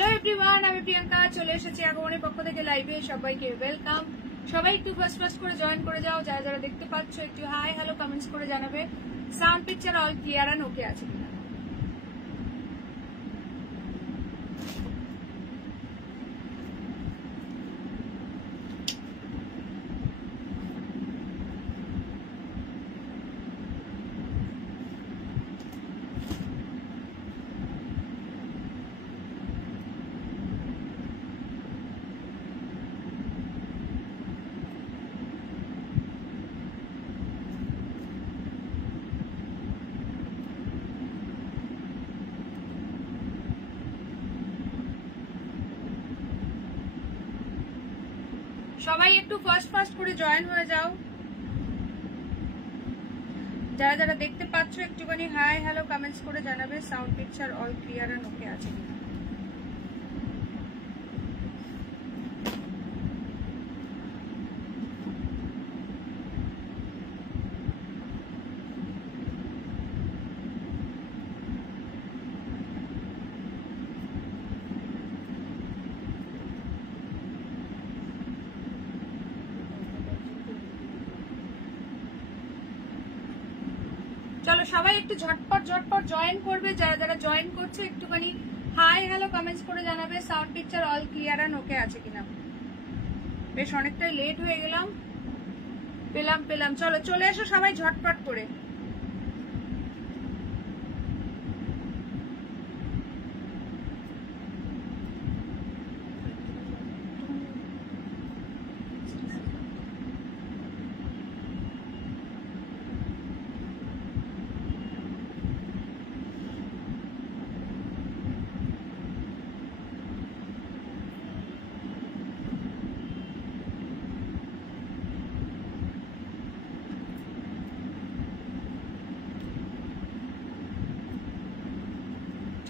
Hello everyone, আমি প্রিয়াঙ্কা চলে এসেছি আগমনের পক্ষ থেকে লাইভে। সবাইকে ওয়েলকাম। সবাই একটু ফার্স্ট করে জয়েন করে যাও। যারা যারা দেখতে পাচ্ছ একটু হাই হ্যালো কমেন্টস করে জানাবে। Sound picture all clear and okay আছে কিনা। সবাই একটু ফার্স্ট করে জয়েন হয়ে যাও। যারা যারা দেখতে পাচ্ছ একটুখানি হাই হ্যালো কমেন্টস করে জানাবে। Sound picture all clear and okay আছে কিনা। চলো সবাই একটু ঝটপট জয়েন করবে। যারা যারা জয়েন করছে একটুখানি হাই হ্যালো কমেন্টস করে জানাবে। Sound picture all clear and okay আছে কিনা। বেশ অনেকটাই লেট হয়ে গেলাম। পেলাম। চলো চলে এসো সবাই ঝটপট করে।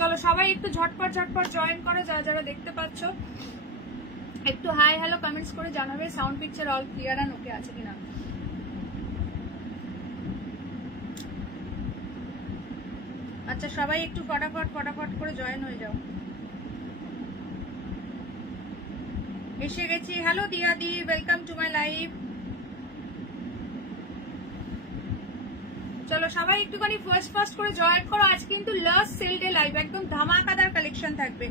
চলো সবাই একটু ঝটপট জয়েন করো। যারা যারা দেখতে পাচ্ছ একটু হাই হ্যালো কমেন্টস করে জানাবে। Sound picture all clear and okay আছে কিনা। আচ্ছা সবাই একটু ফটাফট করে জয়েন হয়ে যাও। এসে গেছি। হ্যালো দিয়াদি, ওয়েলকাম টু মাই লাইভ। চলো সবাই একটুখানি ফার্স্ট করে জয়েন করো। আজ কিন্তু লাস্ট সেল ডে লাইভ, একদম ধামাকাদার কালেকশন থাকবে।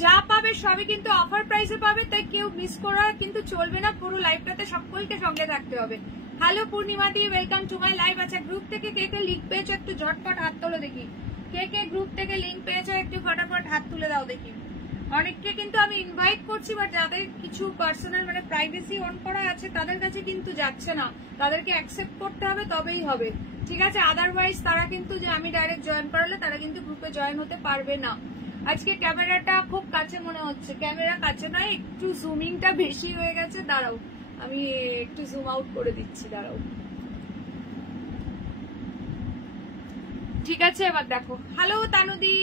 যা পাবে সবই কিন্তু অফার প্রাইসে পাবে, তাই কেউ মিস করা কিন্তু চলবে না। পুরো লাইভটাতে সকলকে সঙ্গে থাকতে হবে। Hello Purnima the, welcome to my live. আচ্ছা গ্রুপ থেকে কে কে লিঙ্ক পেয়েছো একটু ঝটপট হাত তোলো দেখি। কে কে গ্রুপ থেকে লিঙ্ক পেয়েছো একটু ফটাফট হাত তুলে দাও দেখি। অনেককে কিন্তু আমি ইনভাইট করছি, বাট যাদের কিছু পার্সোনাল মানে প্রাইভেসি অন করা আছে তাদের কাছে কিন্তু যাচ্ছে না। তাদেরকে অ্যাকসেপ্ট করতে হবে, তবেই হবে, ঠিক আছে? আদারওয়াইজ তারা কিন্তু যে আমি ডাইরেক্ট জয়েন করালে তারা কিন্তু গ্রুপে জয়েন হতে পারবে না। আজকে ক্যামেরাটা খুব কাছে মনে হচ্ছে। ক্যামেরা কাছে নয়, একটু জুমিংটা বেশি হয়ে গেছে। দাঁড়াও আমি একটু জুম আউট করে দিচ্ছি, দাঁড়াও। ঠিক আছে এবার দেখো। হ্যালো তানুদি,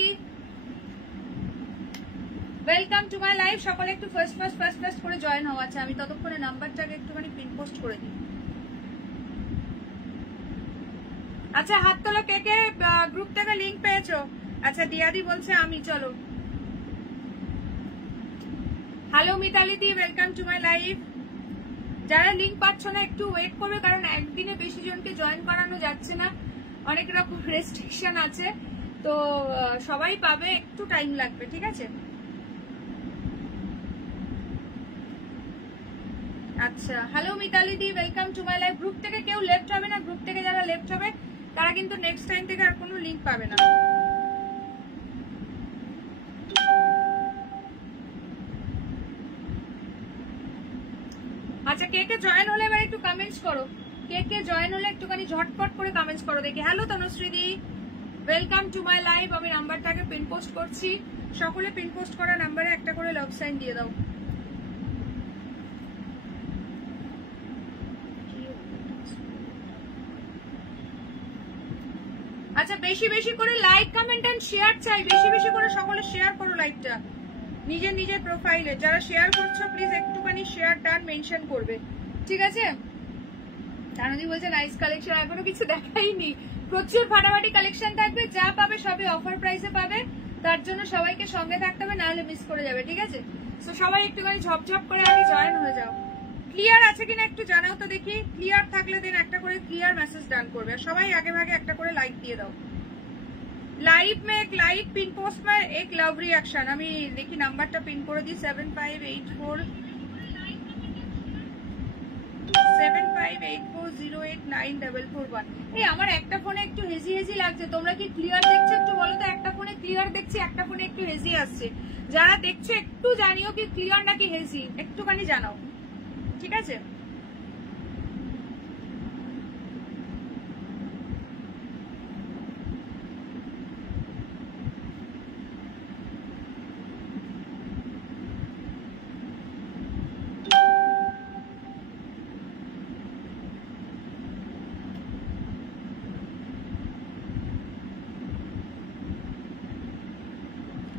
ওয়েলকাম টু মাই লাইভ। সকলে একটু ফার্স্ট করে জয়েন হওয়া। আছে আমি ততক্ষণে নাম্বারটাকে একটুখানি পিন পোস্ট করে দিই। আচ্ছা হাত তোলো কে কে গ্রুপ থেকে লিঙ্ক পেয়েছো। আচ্ছা দিয়াদি বলছে আমি। চলো hello Mitali di, welcome to my live. যারা লিঙ্ক পাচ্ছ না একটু ওয়েট করবে, কারণ একদিনে বেশি জনকে জয়েন করানো যাচ্ছে না, অনেক রকম রেস্ট্রিকশন আছে। তো সবাই পাবে, একটু টাইম লাগবে, ঠিক আছে? আচ্ছা hello Mitali di, welcome to my live. Group থেকে কেউ লেফট হবে না। গ্রুপ থেকে যারা লেফট হবে তারা কিন্তু নেক্সট টাইম থেকে আর কোনো লিঙ্ক পাবে না। আচ্ছা কে কে জয়েন হলে এবার একটু কমেন্টস করো। কে কে জয়েন হলে একটুখানি ঝটপট করে কমেন্টস করো দেখি। Hello Tanushree the, welcome to my live. আমি নাম্বারটাকে পিন পোস্ট করছি। সকলে পিন পোস্ট করা নাম্বারে একটা করে লাভ সাইন দিয়ে দাও। আচ্ছা বেশি করে লাইক কমেন্ট এন্ড শেয়ার চাই। বেশি করে সকলে শেয়ার করো লাইকটা নিজের প্রোফাইলে। যারা শেয়ার করছো প্লিজ একটুখানি শেয়ার টান মেনশন করবে, ঠিক আছে? তানদি বলছে নাইস কালেকশন। এখনো কিছু দেখাইনি, প্রচুর ফাটাফাটি কালেকশন থাকবে। যা পাবে সবই অফার প্রাইসে পাবে। তার জন্য সবাইকে সঙ্গে থাকতে হবে, নাহলে মিস করে যাবে, ঠিক আছে? তো সবাই একটুখানি ঝপঝপ করে আগে জয়েন হয়ে যাও। ক্লিয়ার আছে কিনা একটু জানাও তো দেখি। ক্লিয়ার থাকলে দেন একটা করে ক্লিয়ার মেসেজ ডান করবে। আর সবাই আগে ভাগে একটা করে লাইক দিয়ে দাও। লাইভ में एक लाइक पिन पोस्ट में एक लव रिएक्शन। আমি দেখি নাম্বারটা পিন করে দিই 7584089441। এই আমার একটা ফোনে একটু হেজি হেজি লাগছে, তোমরা কি ক্লিয়ার দেখছো একটু বলো তো? একটা ফোনে ক্লিয়ার দেখছি, একটা ফোনে একটু হেজি আসছে। যারা দেখছো একটু জানিও কি ক্লিয়ার নাকি হেজি, একটুখানি জানাও, ঠিক আছে?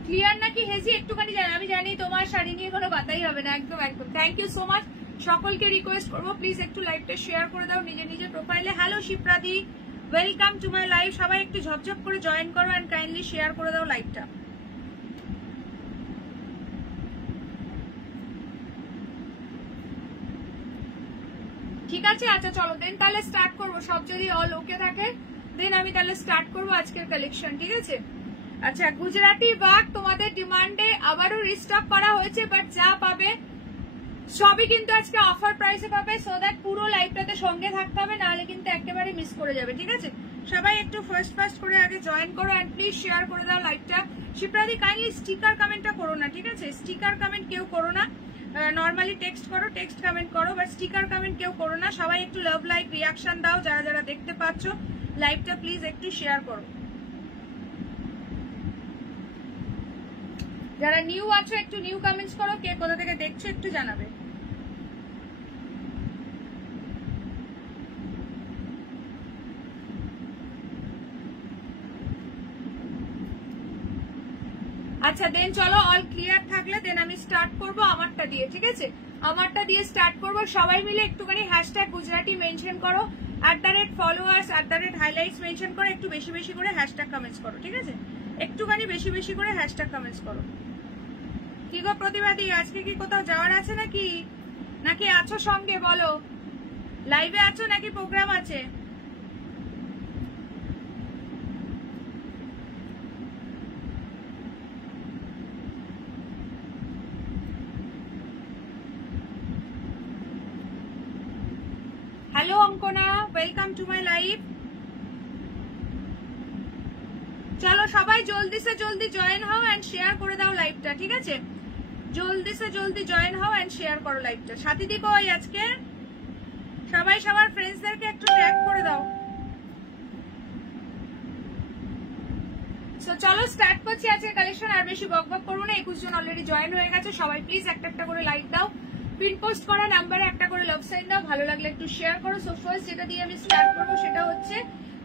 ক্লিয়ার নাকি হেজি একটুখানি জানি। আমি জানি তোমার শাড়ি নিয়ে কোনো কথাই হবে না, একদম একদম। Thank you so much. সকলকে রিকোয়েস্ট করবো প্লিজ একটু লাইভটা শেয়ার করে দাও নিজের নিজের প্রোফাইলে। হ্যালো শিপ্রাদি, ওয়েলকাম টু মাই লাইভ। সবাই একটু ঝপঝপ করে জয়েন করো এন্ড কাইন্ডলি শেয়ার করে দাও লাইভটা। ঠিক আছে, আচ্ছা চলো দেন তাহলে স্টার্ট করবো। সব যদি অল ওকে থাকে দেন আমি তাহলে স্টার্ট করবো আজকের কালেকশন, ঠিক আছে? আচ্ছা, গুজরাটি ওয়ার্ক তোমাদের ডিমান্ডে আবারও রিস্টক করা হয়েছে, বাট যা পাবে সবই কিন্তু আজকে অফার প্রাইসে পাবে। সো দ্যাট পুরো লাইভটাতে সঙ্গে থাকতে হবে, নাহলে কিন্তু একেবারে মিস করে যাবে, ঠিক আছে? সবাই একটু ফার্স্ট করে আগে জয়েন করো এন্ড প্লিজ শেয়ার করে দাও লাইভটা। শিপ্রাদি কাইন্ডলি স্টিকার কমেন্টটা করো না, ঠিক আছে? স্টিকার কমেন্ট কেউ করো না, নর্মালি টেক্সট করো, টেক্সট কমেন্ট করো, বাট স্টিকার কমেন্ট কেউ করো না। সবাই একটু লাভ লাইক রিয়াকশন দাও, যারা যারা দেখতে পাচ্ছ লাইভটা প্লিজ একটু শেয়ার করো। যারা নিউ আছো একটু নিউ কমেন্টস করো, কে কোথা থেকে দেখছো একটু জানাবে। আচ্ছা দেন চলো অল ক্লিয়ার থাকলে দেন আমি স্টার্ট করব আমারটা দিয়ে, ঠিক আছে? আমারটা দিয়ে স্টার্ট করব। সবাই মিলে একটুখানি হ্যাশট্যাগ গুজরাটি মেনশন করো, @followers @highlights মেনশন করো, একটু বেশি বেশি করে হ্যাশট্যাগ কমেন্টস করো, ঠিক আছে? একটুখানি বেশি বেশি করে হ্যাশট্যাগ কমেন্টস করো। কি গো প্রতিবাদী, আজকে কি কোথাও যাওয়ার আছে নাকি? নাকি আছো সঙ্গে বলো? লাইভে আছো নাকি প্রোগ্রাম আছে? Hello Ankana, welcome to my live. চলো সবাই জলদি সে জলদি জয়েন হও এন্ড শেয়ার করে দাও লাইভটা, ঠিক আছে? জলদি সে জলদি জয়েন হও এন্ড শেয়ার করো লাইভটা। সাথীদি কই আজকে? সবাই সবার ফ্রেন্ডসদেরকে একটু ট্যাগ করে দাও। সো চলো স্টার্ট করছি আজকের কালেকশন। আর বেশি বকবক করবো না, 21 জন অলরেডি জয়েন হয়ে গেছে। সবাই প্লিজ একটা একটা করে লাইক দাও, পিন পোস্ট করা নাম্বারে একটা করে লাভ সাইন দাও, ভালো লাগলে একটু শেয়ার করো। সো ফার্স্ট যেটা দিয়ে আমি স্টার্ট করবো সেটা হচ্ছে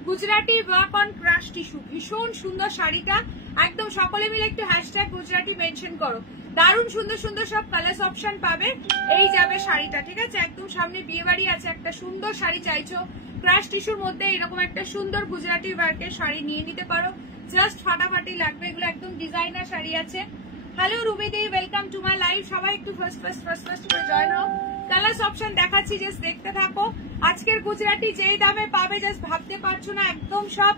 Gujarati work on crush tissue. ভীষণ সুন্দর শাড়িটা, একদম সকলে মিলে একটু হ্যাশট্যাগ গুজরাটি মেনশন করো। দারুণ সুন্দর সুন্দর সব কালার অপশন পাবে। এই যাবে শাড়িটা, ঠিক আছে? একদম সামনে বিয়ে বাড়ি আছে, একটা সুন্দর শাড়ি চাইছো ক্রাশ টিস্যুর মধ্যে, এরকম একটা সুন্দর গুজরাটি ওয়ার্কের শাড়ি নিয়ে নিতে পারো। জাস্ট ফাটাফাটি লাগবে, এগুলো একদম ডিজাইনার শাড়ি আছে। হ্যালো রুবিদি, ওয়েলকাম টু মাই লাইভ। সবাই একটু ফার্স্ট করে জয়েন হও। কালার অপশন দেখাচ্ছি, জাস্ট দেখতে থাকো। আজকের গুজরাটি যেই দামে পাবে জাস্ট ভাবতে পারছো না, একদম সব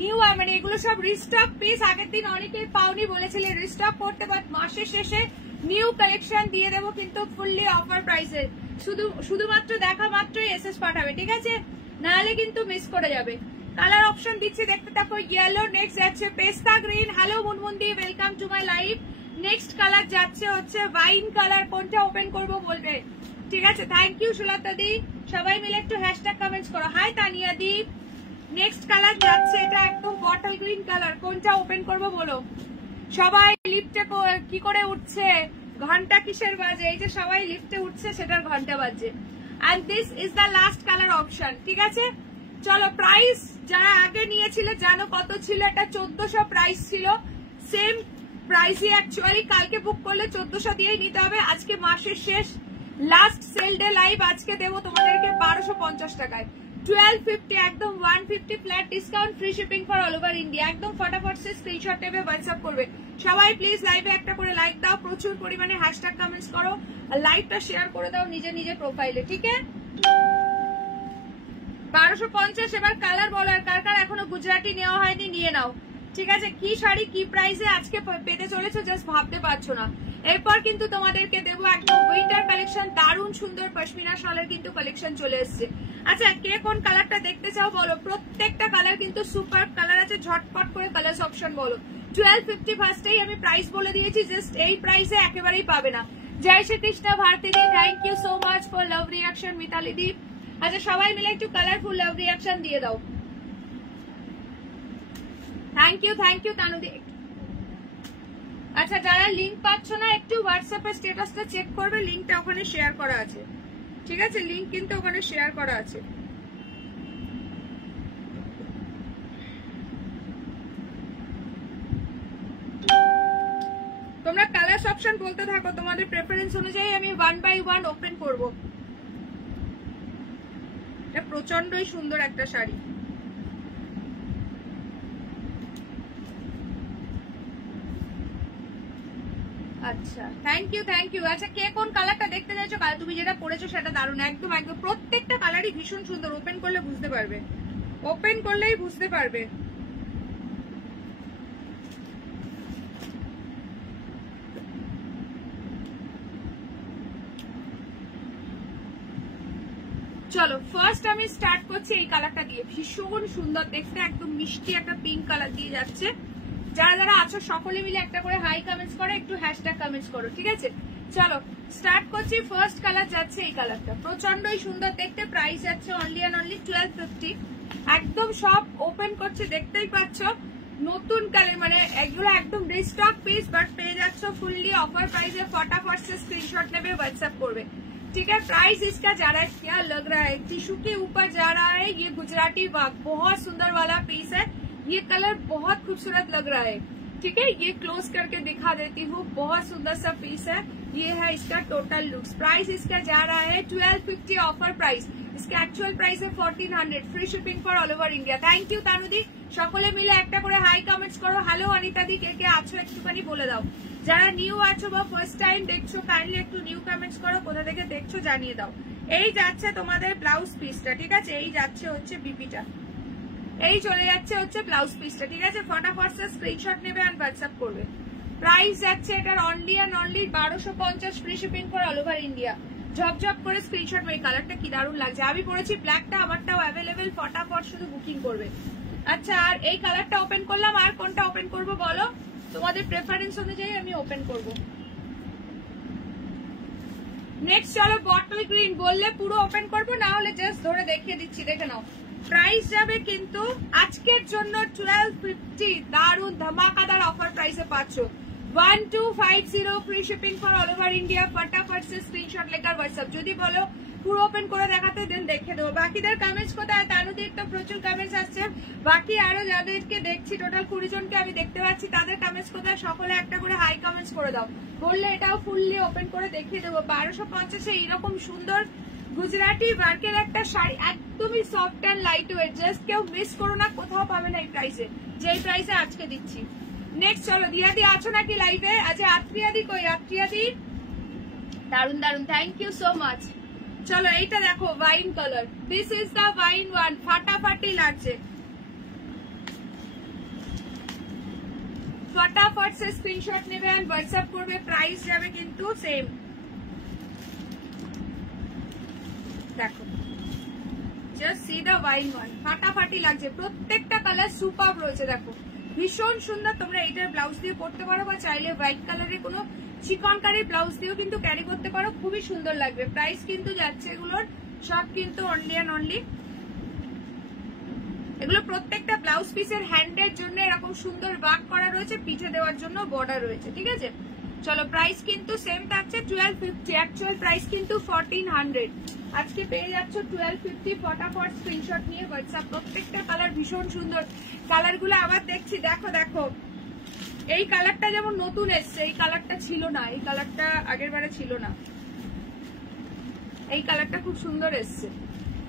নিউ, মানে এগুলো সব রিস্টক পিস। আগের দিন অনেকেই পাওনি বলেছিলে রিস্টক করতে, বাট মাসের শেষে নিউ কালেকশন দিয়ে দেবো কিন্তু ফুললি অফার প্রাইসে। শুধুমাত্র দেখা মাত্রই এসএস পাঠাবে, ঠিক আছে? নাহলে কিন্তু মিস করে যাবে। কালার অপশন দিচ্ছি, দেখতে থাকো। ইয়েলো, নেক্সট যাচ্ছে পেস্তা গ্রিন। হ্যালো মুনমুন্দি, welcome to my live. Next colour যাচ্ছে হচ্ছে ওয়াইন কালার। কোনটা ওপেন করবো বলবে, ঠিক আছে? থ্যাংক ইউ সুলতা দি। সবাই মিলে একটু হ্যাশট্যাগ কমেন্টস করো। হাই তানিয়া দি। নেক্সট কালার যাচ্ছে এটা একদম বটল গ্রিন কালার। কোনটা ওপেন করবো বলো? সবাই লিফটে কি করে উঠছে, ঘন্টা কিসের বাজে? এই যে সবাই লিফটে উঠছে সেটার ঘন্টা বাজে। And this is the last colour option, ঠিক আছে? চলো প্রাইস যারা আগে নিয়েছিল জানো কত ছিল। এটা 1400 প্রাইস ছিল। সেম প্রাইসই অ্যাকচুয়ালি কালকে বুক করলে 1400 দিয়েই নিতে হবে। আজকে মাসের শেষ লাস্ট সেল ডে লাইভ, আজকে দেবো তোমাদেরকে 1250 টাকায়। 1250 একদম 150 flat discount, free shipping for all over India. একদম ফটাফট সে স্ক্রিনশট নেবে, হোয়াটসঅ্যাপ করবে। সবাই প্লিজ লাইভে একটা করে লাইক দাও, প্রচুর পরিমাণে হ্যাশট্যাগ কমেন্টস করো, আর লাইভটা শেয়ার করে দাও নিজে নিজে প্রোফাইলে, ঠিক আছে? 1250। এবার কালার বলো, আর কার কার এখনো গুজরাটি নেওয়া হয়নি নিয়ে নাও, ঠিক আছে? কি শাড়ি কি প্রাইসে আজকে পেতে চলেছে জাস্ট ভাবতে পারছো না। এরপর কিন্তু তোমাদেরকে দেবো একদম উইন্টার কালেকশন, দারুণ সুন্দর পশমিনা শালের কিন্তু কালেকশন চলে এসছে। আচ্ছা, কে কোন কালারটা দেখতে চাও বলো? প্রত্যেকটা কালার কিন্তু সুপার কালার আছে, ঝটপট করে কালার অপশন বলো। 1250 ফার্স্টেই আমি প্রাইস বলে দিয়েছি, জাস্ট এই প্রাইসে একেবারেই পাবে না। জয় শ্রীকৃষ্ণ ভারতী দি, thank you so much for love reaction Mitali দি। আচ্ছা, সবাই মিলে একটু কালারফুল লাভ রিয়াকশন দিয়ে দাও। Thank you তানুদি। আচ্ছা, যারা লিঙ্ক পাচ্ছ না একটু হোয়াটসঅ্যাপে স্ট্যাটাসটা চেক করবে, লিঙ্কটা ওখানে শেয়ার করা আছে, ঠিক আছে? লিঙ্ক কিন্তু ওখানে শেয়ার করা আছে। তোমরা কালার অপশন বলতে থাকো, তোমাদের প্রেফারেন্স অনুযায়ী আমি 1 বাই 1 ওপেন করব। এটা প্রচন্ডই সুন্দর একটা শাড়ি। আচ্ছা, থ্যাংক ইউ। আচ্ছা, কে কোন কালারটা দেখতে চাইছো? তুমি যেটা পরেছো সেটা দারুণ, একদম একদম প্রত্যেকটা কালারই ভীষণ সুন্দর। ওপেন করলে বুঝতে পারবে, ওপেন করলেই বুঝতে পারবে। চলো ফার্স্ট আমি স্টার্ট করছি এই কালারটা দিয়ে, ভীষণ সুন্দর দেখতে, একদম মিষ্টি একটা পিঙ্ক কালার দিয়ে যাচ্ছে। যারা যারা আছো সকলে মিলে একটা করে হাই কমেন্টস করো, একটু হ্যাশট্যাগ কমেন্টস করো, ঠিক আছে? চলো স্টার্ট করছি। ফার্স্ট কালার যাচ্ছে এই কালারটা, প্রচন্ডই সুন্দর দেখতে। প্রাইস যাচ্ছে অনলি অ্যান্ড অনলি 1250। একদম সব ওপেন করছে, দেখতেই পাচ্ছ নতুন কালার, মানে এগুলো একদম রিস্টক পিস, বাট পেয়ে যাচ্ছ ফুললি অফার প্রাইসে। फटाफट से स्क्रीनशॉट নেবে, হোয়াটসঅ্যাপ করবে, ठीक है? प्राइस इसका जा रहा है, क्या लग रहा है, टिश्यू के ऊपर जा रहा है। ये गुजराती वर्क बहुत सुंदर वाला पीस है, ये कलर बहुत खूबसूरत लग रहा है, ठीक है? ये क्लोज करके दिखा देती हूँ, बहुत सुंदर सा पीस है। ये है इसका टोटल लुक्स। प्राइस इसका जा रहा है 1250 ऑफर प्राइस। इसका एक्चुअल प्राइस है 1400, free shipping for all over India. Thank you Tanudi. সকলে মিলে একটা করে হাই কমেন্টস করো। হ্যালো অনিতা দি, কে কে আছো একটুখানি বলে দাও। যারা নিউ আছো বা ফার্স্ট টাইম দেখছো কাইন্ডলি একটু নিউ কমেন্টস করো, কোথা থেকে দেখছো জানিয়ে দাও। এই যাচ্ছে তোমাদের ব্লাউজ পিসটা, ঠিক আছে? এই যাচ্ছে হচ্ছে বিপিটা, এই চলে যাচ্ছে হচ্ছে ব্লাউজ পিসটা, ঠিক আছে? फटाफट से স্ক্রিনশট নেবে আর হোয়াটসঅ্যাপ করবে। প্রাইস যাচ্ছে এটার only and only 1250, free shipping for all over India. ঝপঝপ করে স্ক্রিনশট। এই কালারটা কি দারুণ লাগছে। আমি পরেছি ব্ল্যাকটা, আমারটাও অ্যাভেলেবেল, फटाफट শুধু বুকিং করবে। আচ্ছা, আর এই কালারটা ওপেন করলাম, আর কোনটা ওপেন করব বলো? তোমাদের প্রেফারেন্স অনুযায়ী আমি ওপেন করব। নেক্সট চলো বটল গ্রিন, বললে পুরো ওপেন করব, না হলে জাস্ট ধরে দেখিয়ে দিচ্ছি, দেখে নাও। প্রাইস যাবে কিন্তু আজকের জন্য 1250, দারুণ ধামাকাদার অফার প্রাইসে পাচ্ছ। 1250, free shipping for all over India. फटाफट से स्क्रीनशॉट लेकर व्हाट्सएप। যদি বলো পুরো ওপেন করে দেখাতে, দেন দেখে দেবো। বাকিদের কমেন্টস কোথায়? তানুদির তো প্রচুর কমেন্টস আসছে, বাকি আরো যাদেরকে দেখছি টোটাল 20 জনকে আমি দেখতে পাচ্ছি, তাদের কমেন্টস কোথায়? সকলে একটা করে হাই কমেন্টস করে দাও, বললে এটাও ফুললি ওপেন করে দেখিয়ে দেবো। 1250 এরকম সুন্দর গুজরাটি ওয়ার্কের একটা শাড়ি, একদমই soft and light weight, just কেউ মিস করো না, কোথাও পাবে না এই প্রাইসে, যেই প্রাইসে আজকে দিচ্ছি। নেক্সট চলো, দিয়াদি আছো নাকি লাইভে? আচ্ছা, আত্রিয়াদি কই? আত্রিয়াদি দারুন দারুন, থ্যাংক ইউ সো মাচ। চলো এইটা দেখো, wine colour, this is the wine one, ফাটাফাটি লাগছে। फटाफट से स्क्रीनशॉट নেবে আর হোয়াটসঅ্যাপ করবে। প্রাইস যাবে কিন্তু সেম। দেখো, জাস্ট সি দা ওয়াইন ওয়ান, ফাটাফাটি লাগছে, প্রত্যেকটা কালার সুপার রয়েছে। দেখো ভীষণ সুন্দর। তোমরা এইটার ব্লাউজ দিয়ে পরতে পারো, বা চাইলে হোয়াইট কালারের কোনো চিকনকারি ব্লাউজ দিয়েও কিন্তু ক্যারি করতে পারো, খুবই সুন্দর লাগবে। প্রাইস কিন্তু যাচ্ছে এগুলোর সব কিন্তু অনলি অ্যান্ড অনলি, এগুলো প্রত্যেকটা ব্লাউজ পিসের হ্যান্ডের জন্য এরকম সুন্দর ওয়ার্ক করা রয়েছে, পিঠে দেওয়ার জন্য বর্ডার রয়েছে, ঠিক আছে? চলো প্রাইস কিন্তু সেম থাকছে 1250, অ্যাকচুয়াল প্রাইস কিন্তু 1400। আজকে পেয়ে যাচ্ছ 1250। ফটাফট স্ক্রিনশট নিয়ে হোয়াটসঅ্যাপ। প্রত্যেকটা কালার ভীষণ সুন্দর, কালারগুলো আবার দেখছি। দেখো দেখো, এই কালারটা যেমন নতুন এসছে, এই কালারটা ছিল না, এই কালারটা আগের বারে ছিল না, এই কালারটা খুব সুন্দর এসছে,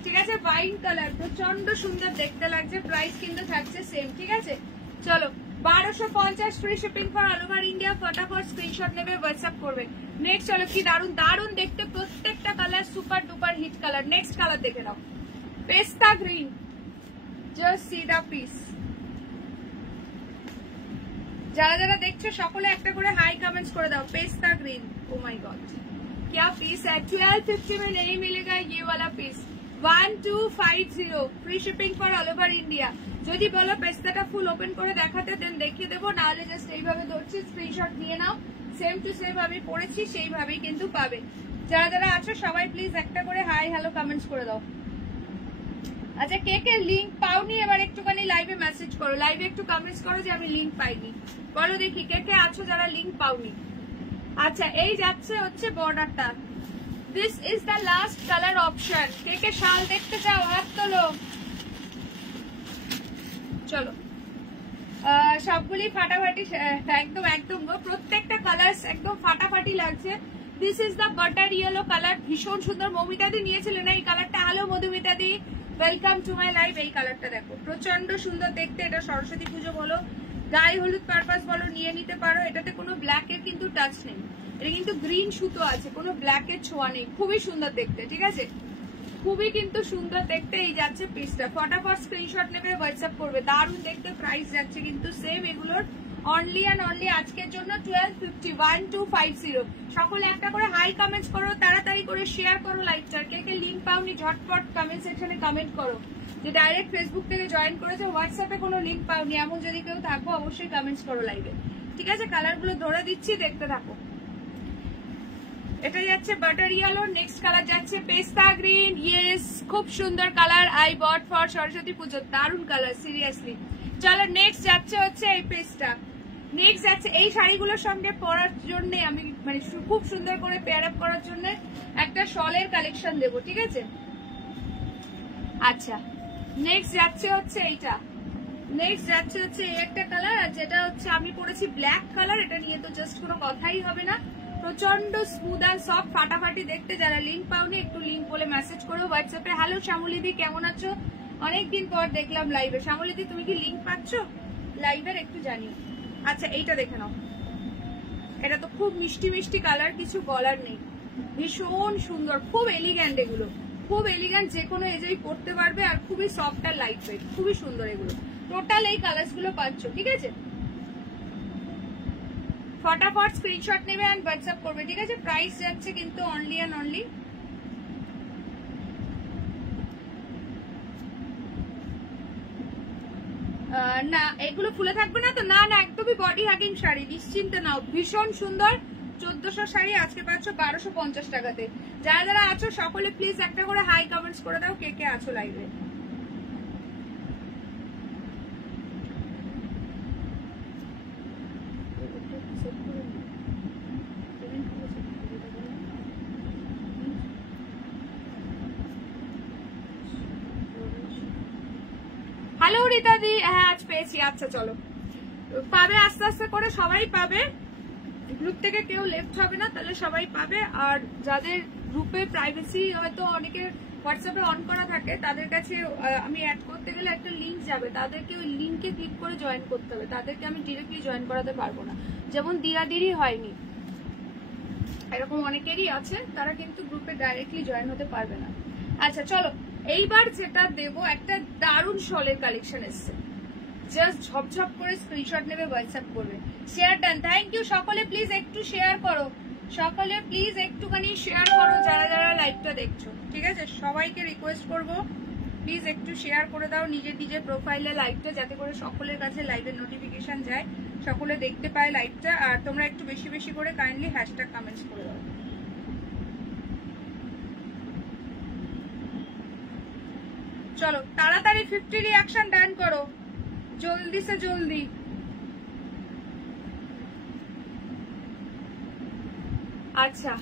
ঠিক আছে, ওয়াইন কালার, প্রচন্ড সুন্দর দেখতে লাগছে, প্রাইস কিন্তু থাকছে সেম। ঠিক আছে, চলো 1250 free shipping for all over India. ফটাফট স্ক্রিনশট নেবে, হোয়াটসঅ্যাপ করবে। নেক্সট চলো, কি দারুন দারুন দেখতে, প্রত্যেকটা colour super duper hit colour. Next colour দেখে নাও, pista green, just see the piece. যারা যারা দেখছো সকলে একটা করে হাই কমেंट्स করে দাও। Pista green, oh my God क्या पीस है, 1250 में नहीं मिलेगा ये वाला piece. 1250 free shipping for all over India. যদি বলো পেস্তাটা ফুল ওপেন করে দেখাতে, দেন দেখিয়ে দেবো, নাহলে জাস্ট এইভাবে ধরছি, স্ক্রিনশট নিয়ে নাও। সেম টু সেম আমি পড়েছি সেইভাবেই কিন্তু পাবে। যারা যারা আছো সবাই প্লিজ একটা করে হাই হ্যালো কমেন্টস করে দাও। আচ্ছা, কে কে লিংক পাওনি এবার একটুখানি লাইভে মেসেজ করো, লাইভে একটু কমেন্টস করো যে আমি লিংক পাইনি। বলো দেখি কে কে আছো যারা লিংক পাওনি। আচ্ছা, এই যাচ্ছে হচ্ছে বর্ডারটা। This is the last colour option. কে কে শাল দেখতে চাও হাত তোলো। চলো, সবগুলি ফাটাফাটি, একদম একদম প্রত্যেকটা কালার একদম ফাটাফাটি লাগছে। This is the butter yellow colour, ভীষণ সুন্দর। মৌমিতা দি নিয়েছিলেন এই কালারটা। Hello Madhumita the, welcome to my live. এই কালারটা দেখো, প্রচন্ড সুন্দর দেখতে। এটা সরস্বতী পুজো বলো, গায়ে হলুদ পারপাস বলো, নিয়ে নিতে পারো। এটাতে কোনো ব্ল্যাক এর কিন্তু টাচ নেই, এটা কিন্তু গ্রিন সুতো আছে, কোনো ব্ল্যাক এর ছোঁয়া নেই। খুবই সুন্দর দেখতে, ঠিক আছে, খুবই কিন্তু সুন্দর দেখতে। এই যাচ্ছে পিসটা, ফটাফট স্ক্রিনশট নেবে, হোয়াটসঅ্যাপ করবে। দারুণ দেখতে, প্রাইস যাচ্ছে কিন্তু সেম এগুলোর। অনলি অ্যান্ড অনলি আজকের জন্য 1250, 1250। সকলে একটা করে হাই কমেন্টস করো, তাড়াতাড়ি করে শেয়ার করো লাইভটা। কে কে লিংক পাওনি ঝটপট কমেন্ট সেকশনে কমেন্ট করো। যে ডাইরেক্ট ফেসবুক থেকে জয়েন করেছে, হোয়াটসঅ্যাপে কোনো লিংক পাওনি এমন যদি কেউ থাকো, অবশ্যই কমেন্টস করো লাইভে। ঠিক আছে, কালারগুলো ধরে দিচ্ছি, দেখতে থাকো। এটা যাচ্ছে বাটার ইয়েলো, নেক্সট কালার যাচ্ছে পেস্তা গ্রিন। ইয়েস, খুব সুন্দর colour, I bought for Saraswati পুজো, দারুন কালার সিরিয়াসলি। চলো নেক্সট যাচ্ছে হচ্ছে এই পেস্টটা। নেক্সট যাচ্ছে এই শাড়িগুলোর সঙ্গে পরার জন্য আমি মানে খুব সুন্দর করে পেয়ার আপ করার জন্য একটা শলের কালেকশন দেবো, ঠিক আছে। আচ্ছা, নেক্সট যাচ্ছে হচ্ছে এইটা। নেক্সট যাচ্ছে হচ্ছে এই একটা কালার, যেটা হচ্ছে আমি পরেছি ব্ল্যাক কালার। এটা নিয়ে তো জাস্ট কোনো কথাই হবে না, প্রচন্ড স্মুথ আর সফট, ফাটাফাটি দেখতে। যারা লিংক পাওনি একটু লিংক বলে মেসেজ করো হোয়াটসঅ্যাপে। হ্যালো শ্যামলিদি, কেমন আছো? অনেকদিন পর দেখলাম লাইভে। শ্যামলিদি, তুমি কি লিংক পাচ্ছ লাইভের? একটু জানিও। আচ্ছা, এইটা দেখে নাও, এটা তো খুব মিষ্টি মিষ্টি কালার, কিছু বলার নেই, ভীষণ সুন্দর, খুব এলিগ্যান্ট। এগুলো খুব এলিগ্যান্ট, যে কোনো এজেই পড়তে পারবে, আর খুবই সফট আর লাইট ওয়েট, খুবই সুন্দর এগুলো। টোটাল এই কালার্স গুলো পাচ্ছ, ঠিক আছে। ফটাফট স্ক্রিনশট নেবে এন্ড হোয়াটসঅ্যাপ করবে, ঠিক আছে। প্রাইস যাচ্ছে কিন্তু অনলি এন্ড অনলি না, এগুলো ফুলে থাকবে না তো, না না, একদমই বডি হাগিং শাড়ি, নিশ্চিন্তে নাও, ভীষণ সুন্দর। 1400 শাড়ি আজকে পাচ্ছ 1250 টাকাতে। যারা যারা আছো সকলে প্লিজ একটা করে হাই কমেন্টস করে দাও, কে কে আছো লাইভে। হ্যালো রিতাদি, হ্যাঁ আজ পেয়েছি। আচ্ছা চলো, পাবে আস্তে আস্তে করে, সবাই পাবে। গ্রুপ থেকে কেউ লেফট হবে না, তাহলে সবাই পাবে। আর যাদের গ্রুপে প্রাইভেসি হয়তো অনেকের হোয়াটসঅ্যাপে অন করা থাকে, তাদের কাছে আমি অ্যাড করতে গেলে একটা লিঙ্ক যাবে, তাদেরকে ওই লিঙ্কে ক্লিক করে জয়েন করতে হবে। তাদেরকে আমি ডিরেক্টলি জয়েন করাতে পারবো না, যেমন দিরাদিরই হয়নি, এরকম অনেকেরই আছে, তারা কিন্তু গ্রুপে ডাইরেক্টলি জয়েন হতে পারবে না। আচ্ছা চলো, এইবার যেটা দেবো, একটা দারুণ শলের কালেকশন এসছে, জাস্ট ঝপঝপ করে স্ক্রিনশট নেবে, হোয়াটসঅ্যাপ করবে। Share done, thank you. সকলে প্লিজ একটু শেয়ার করো, সকলে প্লিজ একটুখানি শেয়ার করো যারা যারা লাইভটা দেখছো, ঠিক আছে। সবাইকে রিকোয়েস্ট করবো প্লিজ একটু শেয়ার করে দাও নিজের নিজের প্রোফাইলে লাইভটা, যাতে করে সকলের কাছে লাইভের নোটিফিকেশন যায়, সকলে দেখতে পায় লাইভটা। আর তোমরা একটু বেশি বেশি করে কাইন্ডলি হ্যাশট্যাগ কমেন্টস করে দাও। চলো তাড়াতাড়ি 50 রিঅ্যাকশন ডান করো, জলদি সে জলদি। আচ্ছা,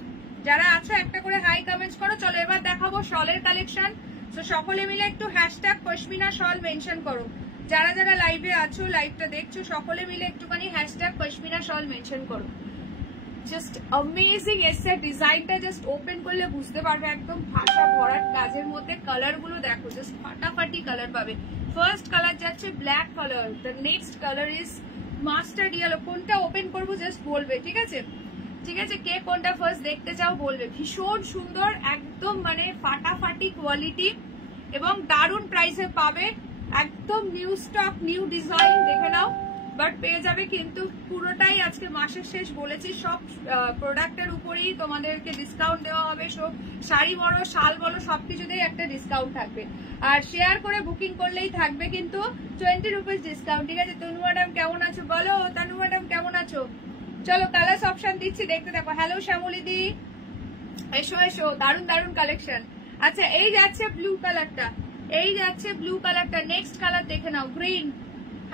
যারা আছো একটা করে হাই কমেন্টস করো। চলো এবার দেখাবো শলের কালেকশন। তো সকলে মিলে একটু হ্যাশট্যাগ পশমিনা শল মেনশন করো। যারা যারা লাইভে আছো, লাইভটা দেখছো, সকলে মিলে একটুখানি হ্যাশট্যাগ পশমিনা শল মেনশন করো। জাস্ট অ্যামেজিং এসছে ডিজাইনটা, জাস্ট ওপেন করলে বুঝতে পারবে একদম ভাষা ভরাট কাজের মধ্যে। কালার গুলো দেখো জাস্ট ফাটাফাটি কালার পাবে। ফার্স্ট কালার যাচ্ছে black colour, the next colour is mustard yellow. কোনটা ওপেন করবো জাস্ট বলবে, ঠিক আছে? ঠিক আছে, কে কোনটা ফার্স্ট দেখতে চাও বলবে। ভীষণ সুন্দর, একদম মানে ফাটাফাটি কোয়ালিটি এবং দারুণ প্রাইসে পাবে। একদম নিউ স্টক, নিউ ডিজাইন, দেখে নাও। বাট পেয়ে যাবে কিন্তু পুরোটাই আজকে মাসের শেষ বলেছি, সব প্রোডাক্টের উপরেই তোমাদেরকে ডিসকাউন্ট দেওয়া হবে। সব শাড়ি বলো, শাল বলো, সবকিছুতেই একটা ডিসকাউন্ট থাকবে। আর শেয়ার করে বুকিং করলেই থাকবে কিন্তু 20 রুপিস ডিসকাউন্ট, ঠিক আছে? তনু ম্যাডাম কেমন আছো বলো, তনু ম্যাডাম কেমন আছো? চলো কালার্স অপশন দিচ্ছি, দেখতে দেখো। হ্যালো শ্যামলী দি, এসো এসো, দারুন দারুন কালেকশন। আচ্ছা এই যাচ্ছে ব্লু কালারটা, এই যাচ্ছে ব্লু কালারটা। নেক্সট কালার দেখে নাও, গ্রিন।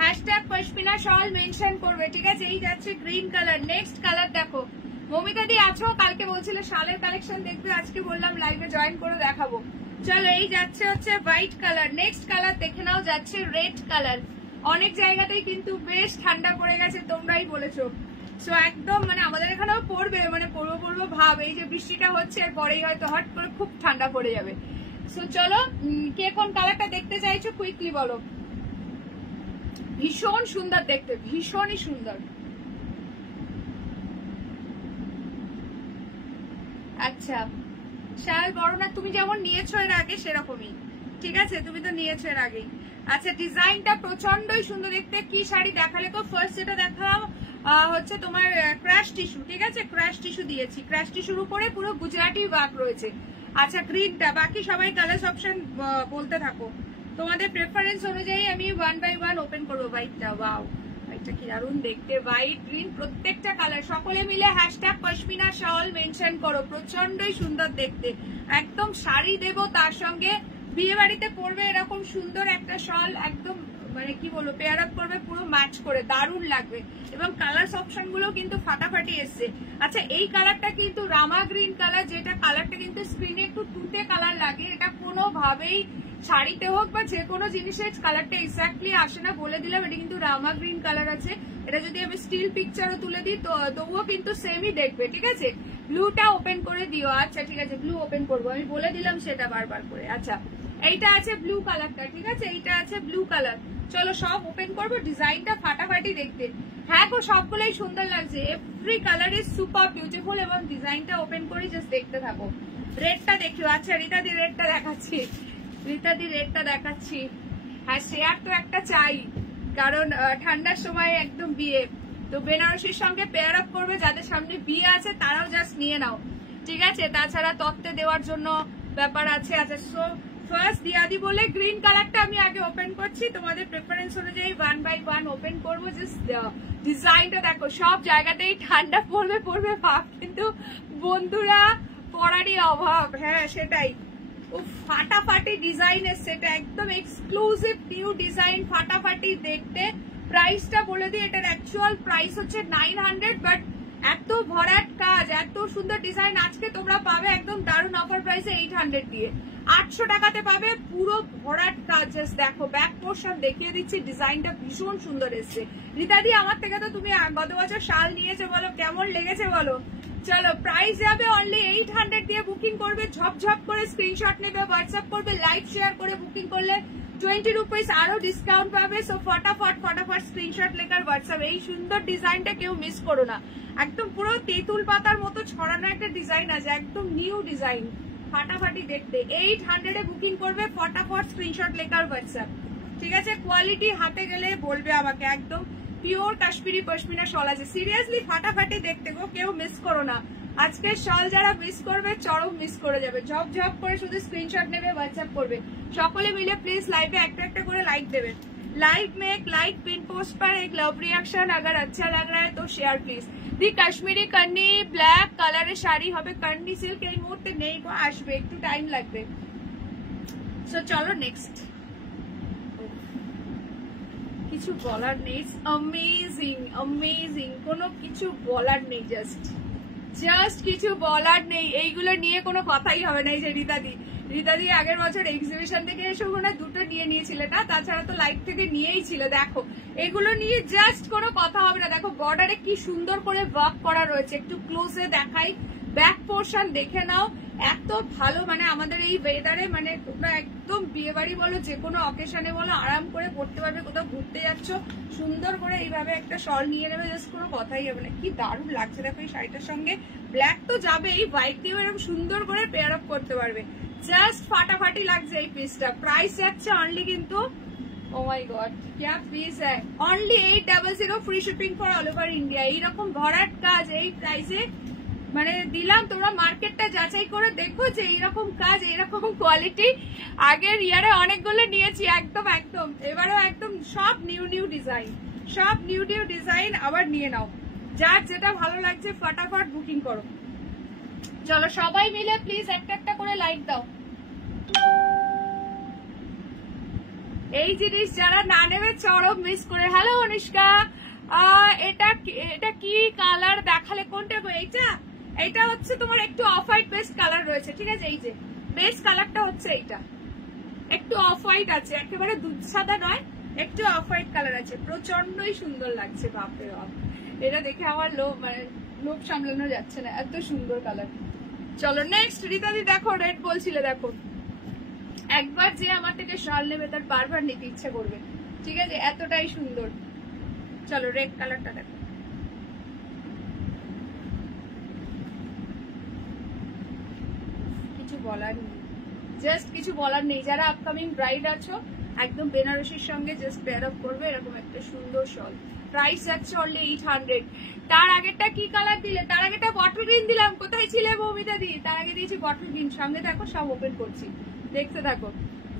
হ্যাশট্যাগ পশমিনা শল মেনশন করবে, ঠিক আছে? এই যাচ্ছে গ্রিন কালার। নেক্সট কালার দেখো। মমিতা দি আছো? কালকে বলছিলে শালের কালেকশন দেখবে, আজকে বললাম লাইভে জয়েন করে দেখাবো। চলো এই যাচ্ছে হচ্ছে হোয়াইট কালার। নেক্সট কালার দেখে নাও, যাচ্ছে রেড কালার। অনেক জায়গাতেই কিন্তু বেশ ঠান্ডা পড়ে গেছে, তোমরাই বলেছো। সো একদম মানে আমাদের এখানেও পড়বে, মানে পড়বো পড়বো ভাব। এই যে বৃষ্টিটা হচ্ছে, এর পরেই হয়তো হট করে খুব ঠান্ডা পড়ে যাবে। সো চলো, কে কোন কালারটা দেখতে চাইছো কুইকলি বলো। ভীষণ সুন্দর দেখতে, ভীষণই সুন্দর। আচ্ছা শাল বড় না, তুমি যেমন নিয়েছো এর আগে সেরকমই, ঠিক আছে? তুমি তো নিয়েছো এর আগেই। আচ্ছা ডিজাইনটা প্রচন্ডই সুন্দর দেখতে। কি শাড়ি দেখালে তো? ফার্স্ট যেটা দেখাও হচ্ছে তোমার ক্র্যাশ টিস্যু, ঠিক আছে? ক্র্যাশ টিস্যু দিয়েছি, ক্র্যাশ টিস্যুর উপরে পুরো গুজরাটি ওয়ার্ক রয়েছে। আচ্ছা গ্রিনটা, বাকি সবাই কালার অপশন বলতে থাকো তোমাদের প্রেফারেন্স অনুযায়ী। আমি 1 বাই 1 ওপেন করবো। হোয়াইটটা, ওয়াও হোয়াইটটা কি দারুণ দেখতে। হোয়াইট গ্রিন প্রত্যেকটা কালার। সকলে মিলে হ্যাশট্যাগ পশমিনা শল মেনশন করো, প্রচন্ডই সুন্দর দেখতে। একদম শাড়ি দেবো তার সঙ্গে, বিয়ে বাড়িতে পরবে এরকম সুন্দর একটা শল, একদম মানে কি বলবো, পেয়ার আপ করবে পুরো ম্যাচ করে, দারুণ লাগবে। এবং কালার অপশন গুলো কিন্তু ফাটাফাটি এসছে। আচ্ছা এই কালারটা কিন্তু রামা গ্রিন কালার, যেটা কালারটা কিন্তু স্ক্রিনে একটু তুতে কালার লাগে। এটা কোনোভাবেই শাড়িতে হোক বা যে কোনো জিনিসের কালারটা এক্স্যাক্টলি আসে না, বলে দিলাম। এটা কিন্তু রামা গ্রিন কালার আছে। এটা যদি আমি স্টিল পিকচারও তুলে দিই তবুও কিন্তু সেমই দেখবে, ঠিক আছে? ব্লুটা ওপেন করে দিও। আচ্ছা ঠিক আছে, ব্লু ওপেন করবো, আমি বলে দিলাম সেটা বারবার করে। আচ্ছা এইটা আছে ব্লু কালারটা, ঠিক আছে? এইটা আছে ব্লু কালার। চলো সব ওপেন করবো। ডিজাইনটা ফাটাফাটি দেখতে, হ্যাঁ গো সবগুলোই সুন্দর লাগছে। Every colour is super beautiful. এবং ডিজাইনটা ওপেন করে জাস্ট দেখতে থাকো। রেডটা দেখিও। আচ্ছা রীতাদি রেডটা দেখাচ্ছি, রীতাদি রেডটা দেখাচ্ছি। হ্যাঁ শেয়ার তো একটা চাই, কারণ ঠান্ডার সময় একদম বিয়ে তো বেনারসির সঙ্গে পেয়ার আপ করবে। যাদের সামনে বিয়ে আছে তারাও জাস্ট নিয়ে নাও, ঠিক আছে? তাছাড়া তত্ত্বে দেওয়ার জন্য ব্যাপার আছে। আচ্ছা সো ফার্স্ট দিয়াদি বলে গ্রিন কালারটা আমি আগে ওপেন করছি, তোমাদের প্রেফারেন্স অনুযায়ী 1 বাই 1 ওপেন করবো। জাস্ট ডিজাইনটা দেখো, সব জায়গাতেই ঠান্ডা পড়বে পড়বে ভাব, কিন্তু বন্ধুরা পড়ারই অভাব। হ্যাঁ সেটাই। ও ফাটাফাটি ডিজাইন এসছে, এটা একদম এক্সক্লুসিভ নিউ ডিজাইন, ফাটাফাটি দেখতে। প্রাইসটা বলে দিই, এটার অ্যাকচুয়াল প্রাইস হচ্ছে 900, বাট এত ভরাট কাজ, এত সুন্দর ডিজাইন আজকে তোমরা পাবে একদম দারুণ অফার প্রাইসে 800 দিয়ে। 800 টাকাতে পাবে পুরো ভরাট কাজ। জাস্ট দেখো ব্যাক পোর্শন দেখিয়ে দিচ্ছি, ডিজাইনটা ভীষণ সুন্দর এসছে। রীতাদি আমার থেকে তো তুমি গত বছর শাল নিয়েছো, বলো কেমন লেগেছে বলো। চলো প্রাইস যাবে অনলি 800 দিয়ে। বুকিং করবে ঝপঝপ করে, স্ক্রিনশট নেবে, হোয়াটসঅ্যাপ করবে, লাইভ শেয়ার করে বুকিং করলে 20 রুপিস আরো ডিসকাউন্ট পাবে। সো ফটাফট ফটাফট স্ক্রিনশট লেখার হোয়াটসঅ্যাপ। এই সুন্দর ডিজাইনটা কেউ মিস করো না, একদম পুরো তেঁতুল পাতার মতো ছড়ানো একটা ডিজাইন আছে, একদম নিউ ডিজাইন, ফাটাফাটি দেখতে। 800 এ বুকিং করবে, ফটাফট স্ক্রিনশট লেখার হোয়াটসঅ্যাপ, ঠিক আছে? কোয়ালিটি হাতে গেলে বলবে আমাকে। একদম পিওর কাশ্মীরি পশমিনা শল আছে, সিরিয়াসলি ফাটাফাটি দেখতে গো, কেউ মিস করো না। আজকের শল যারা মিস করবে চরম মিস করে যাবে। ঝপ ঝপ করে শুধু স্ক্রিনশট নেবে, হোয়াটসঅ্যাপ করবে। সকলে মিলে প্লিজ লাইভে একটা একটা করে লাইক দেবে। लाइक में एक लाइक पिन पोस्ट पर एक लव रिएक्शन, अगर अच्छा लग रहा है तो share please. The Kashmiri Carney black কালারের শাড়ি হবে, কর্নি সিল্ক এই মুহূর্তে নেই গো, আসবে, একটু টাইম লাগবে। সো চলো নেক্সট। কিছু বলার নেই, অ্যামেজিং অ্যামেজিং, কোনো কিছু বলার নেই, জাস্ট কিছু বলার নেই। এইগুলো নিয়ে কোনো কথাই হবে না। এই যে রীতাদি রীতাদি আগের বছর এক্সিবিশন থেকে এসে মনে দুটো নিয়ে নিয়েছিল না, তাছাড়া তো লাইভ থেকে নিয়েই ছিল। দেখো এগুলো নিয়ে জাস্ট কোনো কথা হবে না। দেখো বর্ডারে কি সুন্দর করে ওয়ার্ক করা রয়েছে, একটু ক্লোজে দেখাই, ব্যাক পোর্শন দেখে নাও, এত ভালো। মানে আমাদের এই ওয়েদারে মানে তোমরা একদম বিয়ে বাড়ি বলো, যে কোনো অকেশনে বলো, আরাম করে পড়তে পারবে। কোথাও ঘুরতে যাচ্ছ সুন্দর করে এইভাবে একটা শল নিয়ে নেবে, জাস্ট কোনো কথাই হবে না। কি দারুণ লাগছে দেখো এই শাড়িটার সঙ্গে। ব্ল্যাক তো যাবেই, হোয়াইট দিয়ে এরকম সুন্দর করে পেয়ার আপ করতে পারবে। জাস্ট ফাটাফাটি লাগছে এই পিসটা। প্রাইস যাচ্ছে অনলি কিন্তু ও মাই গড क्या পিস है, only 800, free shipping for all over India. এইরকম ভরাট কাজ এই প্রাইসে মানে দিলাম। তোমরা মার্কেটটা যাচাই করে দেখো যে এইরকম কাজ, এইরকম কোয়ালিটি আগের ইয়ারে অনেকগুলো নিয়েছি। একদম একদম এবারেও একদম সব নিউ নিউ ডিজাইন, সব নিউ নিউ ডিজাইন আবার নিয়ে নাও। যার যেটা ভালো লাগছে ফটাফট বুকিং করো। চলো সবাই মিলে প্লিজ একটা একটা করে লাইক দাও। এই জিনিস যারা না নেবে চরম মিস করে। হ্যালো অনুষ্কা, এটা কি কালার দেখালে? কোনটা? এইটা হচ্ছে তোমার একটু অফ হোয়াইট বেস্ট কালার রয়েছে, ঠিক আছে? এই যে বেস্ট কালারটা হচ্ছে এইটা, একটু অফ হোয়াইট আছে, একেবারে দুধ সাদা নয়, একটু অফ হোয়াইট কালার আছে। প্রচন্ডই সুন্দর লাগছে, বাপরে বাপ। এটা দেখে আমার লোভ সামলানো যাচ্ছে না, এত সুন্দর কালার। চলো নেক্সট। রীতাদি দেখো রেড বলছিলে, দেখো একবার যে আমার থেকে শাল নেবে তার বারবার নিতে ইচ্ছা করবে, ঠিক আছে? এতটাই সুন্দর। চলো রেড কালারটা দেখো, কিছু বলার নেই, জাস্ট কিছু বলার নেই। যারা আপকামিং ব্রাইড আছো একদম বেনারসির সঙ্গে জাস্ট পেয়ার আপ করবে এরকম একটা সুন্দর শল। প্রাইস যাচ্ছে অনলি 800। তার আগেরটা কি কালার দিলে? তার আগেটা বটল গ্রিন দিলাম। কোথায় ছিলে মৌমিতা দি? তার আগে দিয়েছি বটল গ্রিন। সঙ্গে দেখো সব ওপেন করছি, দেখতে থাকো।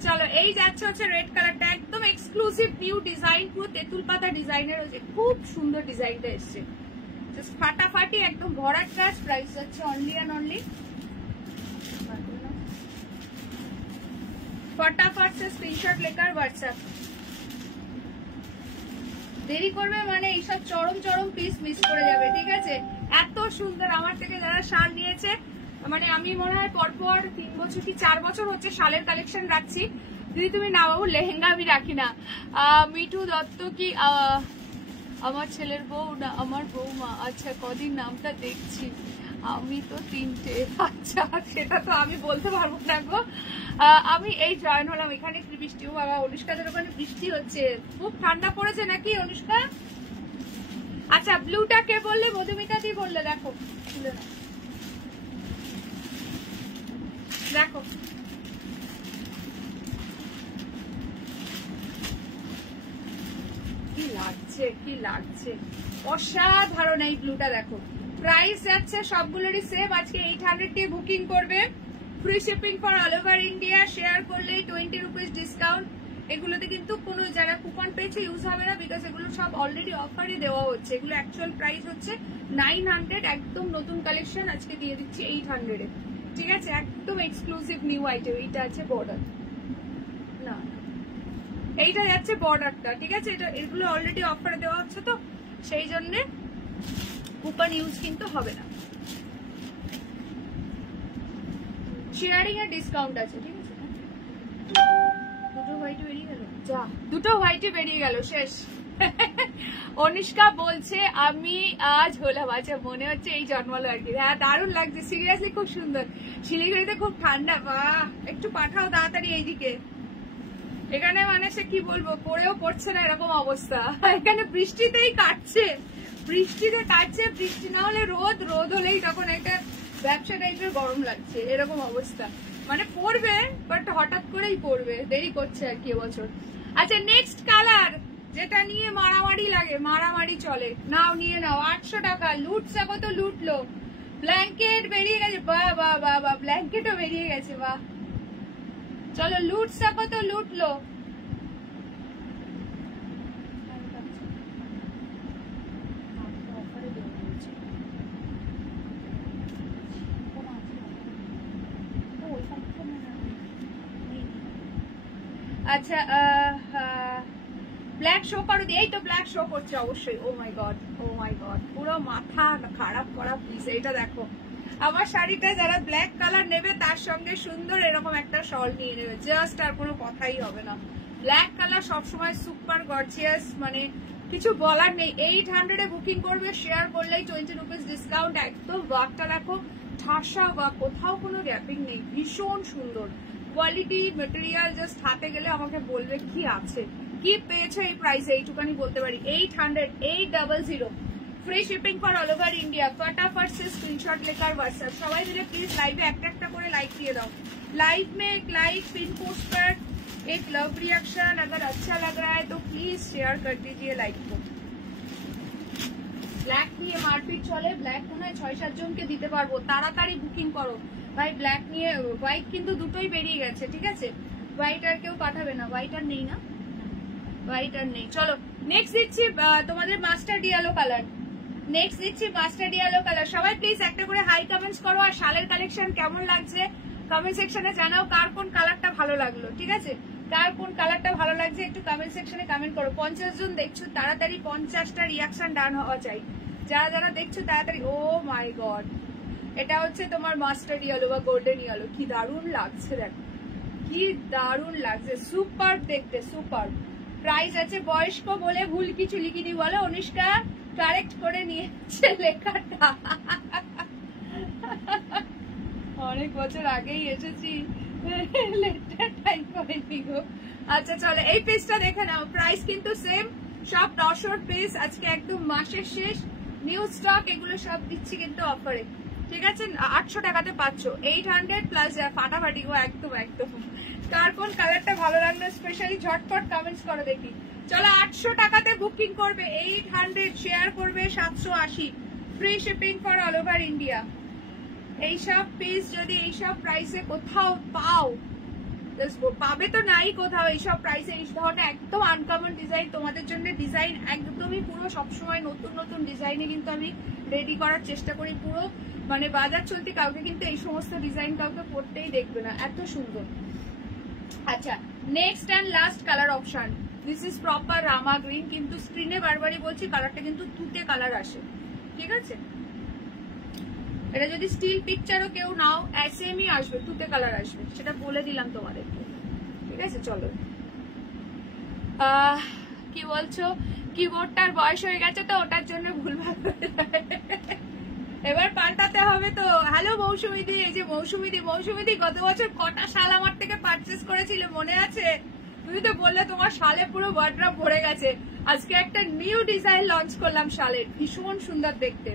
চলো এই যাচ্ছে হচ্ছে রেড কালারটা, একদম এক্সক্লুসিভ নিউ ডিজাইন, পুরো তেঁতুল পাতা ডিজাইনের হচ্ছে, খুব সুন্দর ডিজাইনটা এসছে, জাস্ট ফাটাফাটি একদম ভরাট কাজ। প্রাইস যাচ্ছে অনলি অ্যান্ড অনলি, फटाफट से स्क्रीनशॉट लेकर व्हाट्सएप। দেরি করবে মানে এইসব চরম চরম পিস মিস করে যাবে, ঠিক আছে? এত সুন্দর। আমার থেকে যারা শাল নিয়েছে, মানে আমি মনে হয় পরপর 3 বছর কি 4 বছর হচ্ছে শালের কালেকশন রাখছি। যদি তুমি না বাবু, লেহেঙ্গা আমি রাখি না। মিঠু দত্ত কি আমার ছেলের বউ না আমার বৌমা? আচ্ছা কদিন নামটা দেখছি আমি তো 3টে। আচ্ছা সেটা তো আমি বলতে পারবো না গো। আমি এই জয়েন হলাম, এখানে কি বৃষ্টি? ও বাবা, অনুষ্কাদের ওখানে বৃষ্টি হচ্ছে, খুব ঠান্ডা পড়েছে নাকি অনুষ্কা? আচ্ছা ব্লুটা কে বললে? মধুমিতা দি বললে। দেখো দেখো কি লাগছে, কি লাগছে, অসাধারণ এই ব্লুটা। দেখো প্রাইস যাচ্ছে সবগুলোরই সেম। আজকে 800 দিয়ে বুকিং করবে, free shipping for all over India. Share করলেই 20 রুপিস ডিসকাউন্ট। এগুলোতে কিন্তু কোনো যারা কুপন পেয়েছে ইউজ হবে না, বিকজ এগুলো সব অলরেডি অফারে দেওয়া হচ্ছে। এগুলো অ্যাকচুয়াল প্রাইস হচ্ছে 900, একদম নতুন কালেকশন আজকে দিয়ে দিচ্ছি 800 এ, ঠিক আছে? একদম এক্সক্লুসিভ নিউ আইটেম। এইটা আছে বর্ডার, না এইটা যাচ্ছে বর্ডারটা, ঠিক আছে? এটা এগুলো অলরেডি অফারে দেওয়া হচ্ছে, তো সেই জন্য কুপন ইউজ কিন্তু হবে না। শেয়ারিং এর ডিসকাউন্ট আছে, ঠিক আছে? দুটো হোয়াইট বেরিয়ে গেল, যা দুটো হোয়াইটই বেরিয়ে গেল, শেষ। অনুষ্কা বলছে আমি আজ হলাম। আচ্ছা মনে হচ্ছে এই জন্মালো আর কি। হ্যাঁ দারুণ লাগছে, সিরিয়াসলি খুব সুন্দর। শিলিগুড়িতে খুব ঠান্ডা, বাহ একটু পাঠাও তাড়াতাড়ি এইদিকে। এখানে মানে সে কি বলবো, পড়েও পড়ছে না এরকম অবস্থা। এখানে বৃষ্টিতেই কাটছে, বৃষ্টিতে কাটছে। বৃষ্টি না হলে রোদ, রোদ হলেই তখন একটা ব্যবসা টাইপের গরম লাগছে, এরকম অবস্থা। মানে পড়বে বাট হঠাৎ করেই পড়বে, দেরি করছে আর কি এবছর। আচ্ছা নেক্সট কালার, যেটা নিয়ে মারামারি লাগে, মারামারি চলে, নাও নিয়ে নাও। 800 টাকা। লুটসা কত লুটলো। ব্ল্যাঙ্কেট বেরিয়ে গেছে, বাহ বাহ বাহ বাহ, ব্ল্যাঙ্কেটও বেরিয়ে গেছে, বাহ। চলো লুটসা কত লুটলো। আচ্ছা ব্ল্যাক শো করো দি। এই তো ব্ল্যাক শো করছে অবশ্যই। ও মাই গড, ও মাই গড, পুরো মাথা খারাপ করা পিস। এইটা দেখো আমার শাড়িটা যারা ব্ল্যাক কালার নেবে তার সঙ্গে সুন্দর এরকম একটা শল নিয়ে নেবে, জাস্ট আর কোনো কথাই হবে না। ব্ল্যাক কালার সবসময় সুপার গর্জিয়াস, মানে কিছু বলার নেই। 800 বুকিং করবে, শেয়ার করলেই 20 রুপিস ডিসকাউন্ট। একদম ওয়ার্কটা দেখো, ঠাসা বা কোথাও কোনো র্যাপিং নেই, ভীষণ সুন্দর কোয়ালিটি মেটেরিয়াল। জাস্ট হাতে গেলে আমাকে বলবে কি আছে, কি পেয়েছো এই প্রাইসে, এইটুকানি বলতে পারি। 800, 800, free shipping for all over India. फटाफट से स्क्रीनशॉट लेकर व्हाट्सएप। সবাই মিলে প্লিজ লাইভে একটা একটা করে লাইক দিয়ে দাও। लाइव में एक लाइक, पिन पोस्ट पर एक लव रिएक्शन, अगर अच्छा लग रहा है तो प्लीज शेयर कर दीजिए लाइक को। ব্ল্যাক নিয়ে মারপিট চলে, ব্ল্যাক মনে হয় 6-7 জনকে দিতে পারবো, তাড়াতাড়ি বুকিং করো ভাই। ব্ল্যাক নিয়ে হোয়াইট কিন্তু দুটোই বেরিয়ে গেছে, ঠিক আছে? হোয়াইট আর কেউ পাঠাবে না, হোয়াইট আর নেই না, হোয়াইট আর নেই। চলো নেক্সট দিচ্ছি তোমাদের মাস্টার্ড ইয়েলো কালার। নেক্সট দিচ্ছি মাস্টার্ড ইয়েলো কালার। সবাই প্লিজ একটা করে হাই কমেন্টস করো, আর শালের কালেকশন কেমন লাগছে কমেন্ট সেকশনে জানাও। কার কোন কালারটা ভালো লাগলো, ঠিক আছে? কার কোন কালারটা ভালো লাগছে একটু কমেন্ট সেকশনে কমেন্ট করো। 50 জন দেখছো, তাড়াতাড়ি 50টা রিয়াকশন ডান হওয়া চাই। যারা যারা দেখছো তাড়াতাড়ি। ও মাই গড, এটা হচ্ছে তোমার মাস্টার্ড ইয়েলো বা গোল্ডেন ইয়েলো। কি দারুণ লাগছে, দেখো কি দারুণ লাগছে, সুপার দেখতে, সুপার। প্রাইস আছে বয়স্ক বলে ভুল কিছু লিখিনি বলো, অনুষ্কা কারেক্ট করে নিয়েছে লেখাটা। অনেক বছর আগেই এসেছি, লেটার টাইপ করেনি গো। আচ্ছা চলো এই পিসটা দেখে নাও। প্রাইস কিন্তু সেম, সব 900 পিস। আজকে একদম মাসের শেষ, নিউ স্টক, এগুলো সব দিচ্ছি কিন্তু অফারে, ঠিক আছে? 800 টাকাতে পাচ্ছ। 800 প্লাস ফাটাফাটি গো, একদম একদম। কার কোন কালারটা ভালো লাগলো স্পেশালি ঝটপট কমেন্টস করে দেখি। চলো 800 টাকাতে বুকিং করবে, 800 শেয়ার করবে 780, free shipping for all over India. এইসব পিস যদি এইসব প্রাইসে কোথাও পাও, পাবে তো নাই কোথাও এইসব প্রাইসে। এই ধরনের একদম আনকমন ডিজাইন তোমাদের জন্য, ডিজাইন একদমই পুরো সবসময় নতুন নতুন ডিজাইনে কিন্তু আমি রেডি করার চেষ্টা করি। পুরো মানে বাজার চলতি কাউকে কিন্তু এই সমস্ত ডিজাইন কাউকে পড়তেই দেখবে না, এত সুন্দর। আচ্ছা next and last colour option, this is proper Rama green. কিন্তু স্ক্রিনে বারবারই বলছি কালারটা কিন্তু তুতে কালার আসে, ঠিক আছে? এটা যদি স্টিল পিকচারও কেউ নাও এসএমই আসবে, তুতে কালার আসবে, সেটা বলে দিলাম তোমাদেরকে, ঠিক আছে? চলো কি বলছো, কিবোর্ডটার বয়স হয়ে গেছে তো ওটার জন্য ভুলভাল এবার পাল্টাতে হবে তো। হ্যালো মৌসুমিদি, এই যে মৌসুমিদি। মৌসুমিদি গত বছর কটা শাল আমার থেকে পারচেস করেছিল মনে আছে? তুমি তো বললে তোমার শালে পুরো ওয়ার্ড্রপ ভরে গেছে। আজকে একটা নিউ ডিজাইন লঞ্চ করলাম শালের, ভীষণ সুন্দর দেখতে।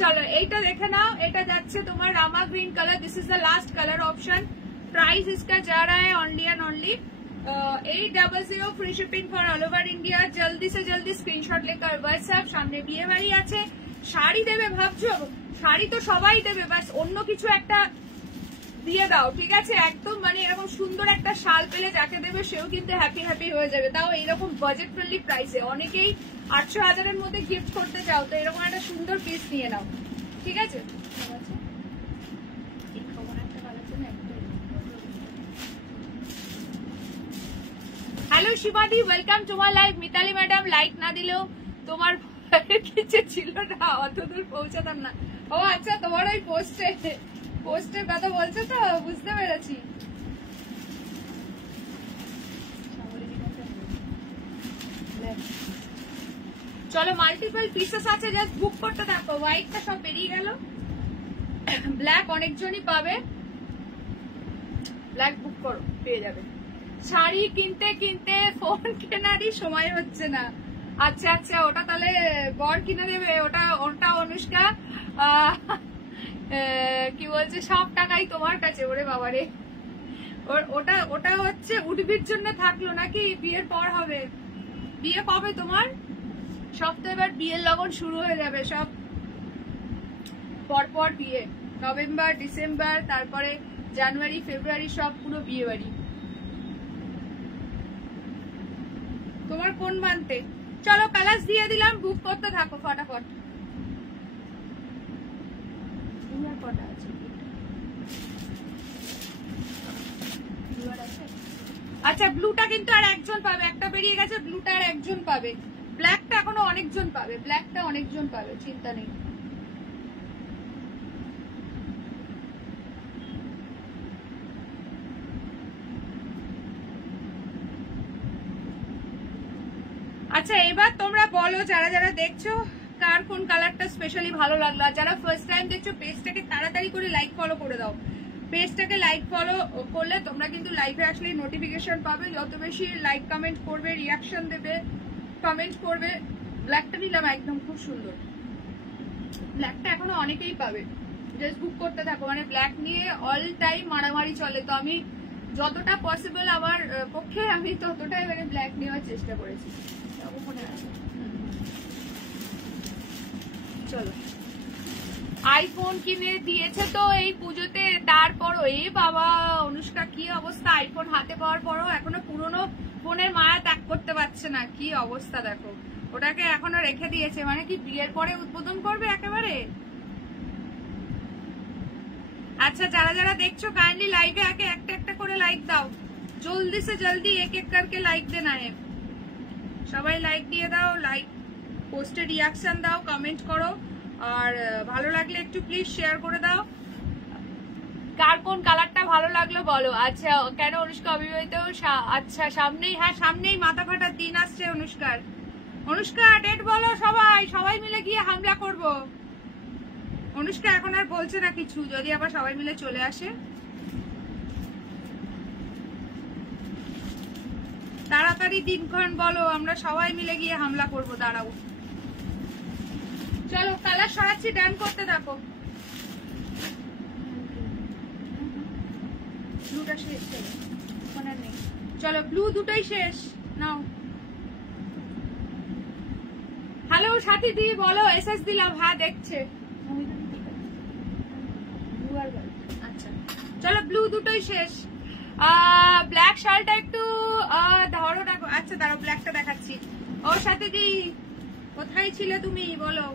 চলো এইটা দেখে নাও, এটা যাচ্ছে তোমার Rama green colour. This is the last colour option. Price इसका जा रहा है only and only 800, free shipping for all over India. जल्दी से जल्दी स्क्रीनशॉट लेकर व्हाट्सएप। सामने বিয়ে বাড়ি আছে, শাড়ি দেবে ভাবছো? শাড়ি তো সবাই দেবে, বাস অন্য কিছু একটা দিয়ে দাও, ঠিক আছে? একদম মানে এরকম সুন্দর একটা শাল পেলে যাকে দেবে সেও কিন্তু হ্যাপি হ্যাপি হয়ে যাবে। তাও এইরকম বাজেট ফ্রেন্ডলি প্রাইসে। অনেকেই 800-1000 মধ্যে গিফট করতে চাও, তো এরকম একটা সুন্দর পিস নিয়ে নাও, ঠিক আছে? Hello Shibadi, welcome to my live. Mitali madam like না দিলেও তোমার কিছু ছিল না, অতদূর পৌঁছাতাম না। ও আচ্ছা, তোমার ওই পোস্টের কথা বলছো তো, বুঝতে পেরেছি। চলো মাল্টিপল পিসেস আছে, জাস্ট বুক করতে থাকো। হোয়াইটটা সব বেরিয়ে গেল, ব্ল্যাক অনেকজনই পাবে, ব্ল্যাক বুক করো, পেয়ে যাবে। শাড়ি কিনতে কিনতে ফোন কেনারই সময় হচ্ছে না। আচ্ছা আচ্ছা, ওটা তাহলে বর কিনে দেবে। ওটা অনুষ্কা কি বলছে, সব টাকাই তোমার কাছে। ওরে বাবারে, ওটা হচ্ছে উঠবির জন্য থাকলো নাকি? বিয়ের পর হবে। বিয়ে কবে তোমার? সব তো এবার বিয়ের লগন শুরু হয়ে যাবে, সব পরপর বিয়ে। নভেম্বর, ডিসেম্বর, তারপরে জানুয়ারি, ফেব্রুয়ারি, সব পুরো বিয়ে বাড়ি। তোমার কোন মান্থে? চলো কালার্স দিয়ে দিলাম, বুক করতে থাকো ফটাফট। আচ্ছা ব্লুটা কিন্তু আর একজন পাবে, একটা বেরিয়ে গেছে, ব্লুটা আর একজন পাবে। ব্ল্যাকটা এখনো অনেকজন পাবে, ব্ল্যাকটা অনেকজন পাবে, চিন্তা নেই। আচ্ছা এবার তোমরা বলো যারা যারা দেখছো কার কোন কালারটা স্পেশালি ভালো লাগলো। আর যারা ফার্স্ট টাইম দেখছো পেজটাকে তাড়াতাড়ি করে লাইক ফলো করে দাও। পেজটাকে লাইক ফলো করলে তোমরা কিন্তু লাইভে আসলে নোটিফিকেশন পাবে। যত বেশি লাইক কমেন্ট করবে, রিয়াকশন দেবে, কমেন্ট করবে। ব্ল্যাকটা নিলাম একদম খুব সুন্দর। ব্ল্যাকটা এখনো অনেকেই পাবে, জাস্ট বুক করতে থাকো। মানে ব্ল্যাক নিয়ে অল টাইম মারামারি চলে, তো আমি যতটা পসিবল আমার পক্ষে আমি ততটাই মানে ব্ল্যাক নেওয়ার চেষ্টা করেছি। চলো আইফোন কিনে দিয়েছে তো এই পুজোতে, তারপরও এই বাবা অনুষ্কা কি অবস্থা, আইফোন হাতে পাওয়ার পরও এখনো পুরনো ফোনের মায়া ত্যাগ করতে পারছে না। কি অবস্থা দেখো, ওটাকে এখনো রেখে দিয়েছে। মানে কি বিয়ের পরে উদ্বোধন করবে একেবারে। আচ্ছা যারা যারা দেখছো কাইন্ডলি লাইভে আগে একটা একটা করে লাইক দাও, জলদি সে জলদি এক এক করকে লাইক দেনা है। সবাই লাইক দিয়ে দাও, লাইক পোস্টে রিয়াকশন দাও, কমেন্ট করো, আর ভালো লাগলে একটু প্লিজ শেয়ার করে দাও। কার কোন কালারটা ভালো লাগলো বলো। আচ্ছা কেন অনুষ্কা অবিবাহিত? আচ্ছা সামনেই, হ্যাঁ সামনেই মাথা ফাটার দিন আসছে অনুষ্কার। অনুষ্কা ডেট বলো, সবাই সবাই মিলে গিয়ে হামলা করব। অনুষ্কা এখন আর বলছে না কিছু, যদি আবার সবাই মিলে চলে আসে। তাড়াতাড়ি দিনক্ষণ বলো, আমরা সবাই মিলে গিয়ে হামলা করব। দাঁড়াও, চলো কালার সরাচ্ছি, ডান করতে থাকো। ব্লুটা শেষ, চলো ব্লু দুটোই শেষ নাও। হ্যালো সাথী দি বলো, এসএস দিলাম, হ্যাঁ দেখছে। আচ্ছা চলো ব্লু দুটোই শেষ। ব্ল্যাক শালটা একটু ধরো না। আচ্ছা দাঁড়াও ব্ল্যাকটা দেখাচ্ছি। ও সাথী দি কোথায় ছিলে তুমি বলো?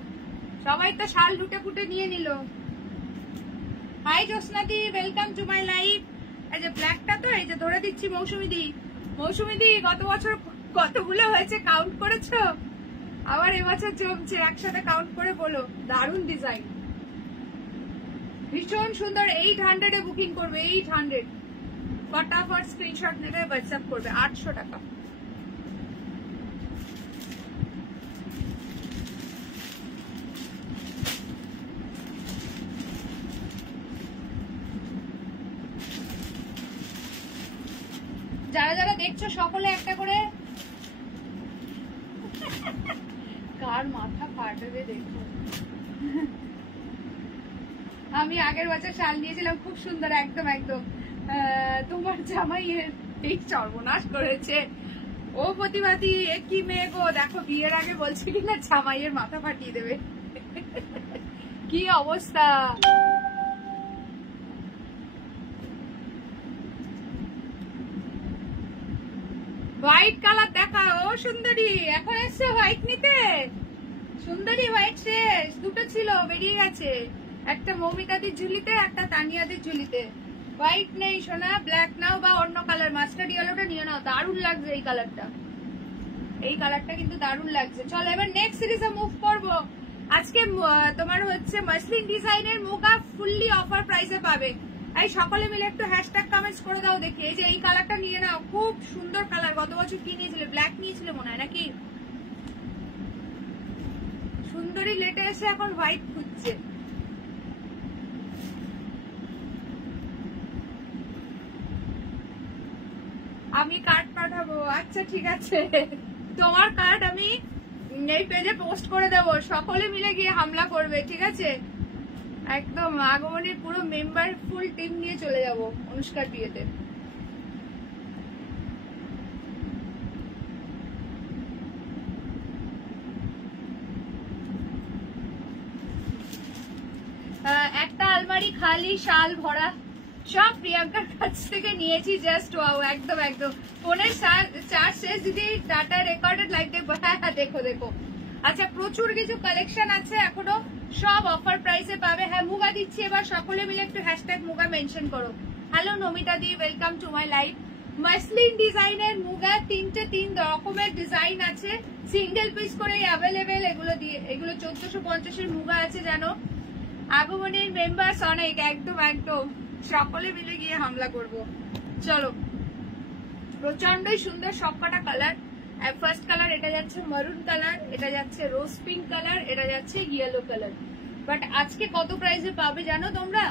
সবাই তো শাল লুটে ফুটে নিয়ে নিল। Hi Jyotsna di, welcome to my live. এই যে ব্ল্যাকটা তো এই যে ধরে দিচ্ছি মৌসুমী দি। মৌসুমী দি গত বছর কতগুলো হয়েছে কাউন্ট করেছো? আবার এবছর জমছে, একসাথে কাউন্ট করে বলো। দারুণ ডিজাইন, ভীষণ সুন্দর। 800 এ বুকিং করবে, 800। ফটাফট স্ক্রিনশট নেবে, হোয়াটসঅ্যাপ করবে। 800 টাকা। যারা যারা দেখছো সকলে একটা করে। কার মাথা ফাটবে দেখো। আমি আগের বছর শাল নিয়েছিলাম, খুব সুন্দর, একদম একদম। তোমার জামাই এই সর্বনাশ করেছে। ও প্রতিবাদী কি মেয়ে গো, দেখো বিয়ের আগে বলছে কিনা জামাইয়ের মাথা ফাটিয়ে দেবে। কি অবস্থা। হোয়াইট কালার দেখা। ও সুন্দরী এখন এসছে হোয়াইট নিতে। সুন্দরী হোয়াইট শেষ, দুটো ছিল বেরিয়ে গেছে, একটা মৌমিতাদির ঝুলিতে, একটা তানিয়াদির ঝুলিতে। হোয়াইট নেই সোনা, ব্ল্যাক নাও বা অন্য কালার, মাস্টার্ড ইয়েলোটা নিয়ে নাও। দারুণ লাগছে এই কালারটা, এই কালারটা কিন্তু দারুণ লাগছে। চলো এবার নেক্সট সিরিজে মুভ করবো। আজকে তোমার হচ্ছে মাসলিন ডিজাইনের মুগা ফুললি অফার প্রাইসে পাবে। এই সকলে মিলে একটু হ্যাশট্যাগ কমেন্টস করে দাও দেখি। এই যে এই কালারটা নিয়ে নাও, খুব সুন্দর কালার। গত বছর কি নিয়েছিলে? ব্ল্যাক নিয়েছিলে মনে হয় নাকি? সুন্দরী লেটে এসে এখন হোয়াইট খুঁজছে। আমি কার্ড পাঠাবো। আচ্ছা ঠিক আছে, তোমার কার্ড আমি এই পেজে পোস্ট করে দেবো, সকলে মিলে গিয়ে হামলা করবে, ঠিক আছে? একদম আগমনের পুরো মেম্বার ফুল টিম নিয়ে চলে যাব অনুষ্কার বিয়েতে। একটা আলমারি খালি, শাল ভরা, সব প্রিয়াঙ্কার কাছ থেকে নিয়েছি। জাস্ট ওয়াও, একদম একদম। ফোনের চার্জ শেষ, যদি ডাটা রেকর্ডেড লাইক দেখবো। হ্যাঁ হ্যাঁ দেখো দেখো। আচ্ছা প্রচুর কিছু কালেকশন আছে এখনো, সব অফার প্রাইসে পাবে। হ্যাঁ মুগা দিচ্ছি এবার, সকলে মিলে একটু হ্যাশট্যাগ মুগা মেনশন করো। Hello Namita the, welcome to my live. Muslin ডিজাইনের মুগা, 3 রকমের ডিজাইন আছে, সিঙ্গেল পিস করে অ্যাভেলেবেল। এগুলো দিয়ে, এগুলো 1450 মুগা আছে জানো। আগমনের মেম্বার্স অনেক, একদম একদম, সকলে মিলে গিয়ে হামলা করব। চলো প্রচন্ডই সুন্দর সবকটা কালার। ফার্স্ট কালার এটা যাচ্ছে মারুন কালার, এটা যাচ্ছে রোজ পিঙ্ক কালার, এটা যাচ্ছে ইয়েলো কালার। বাট আজকে কত প্রাইসে পাবে জানো তোমরা?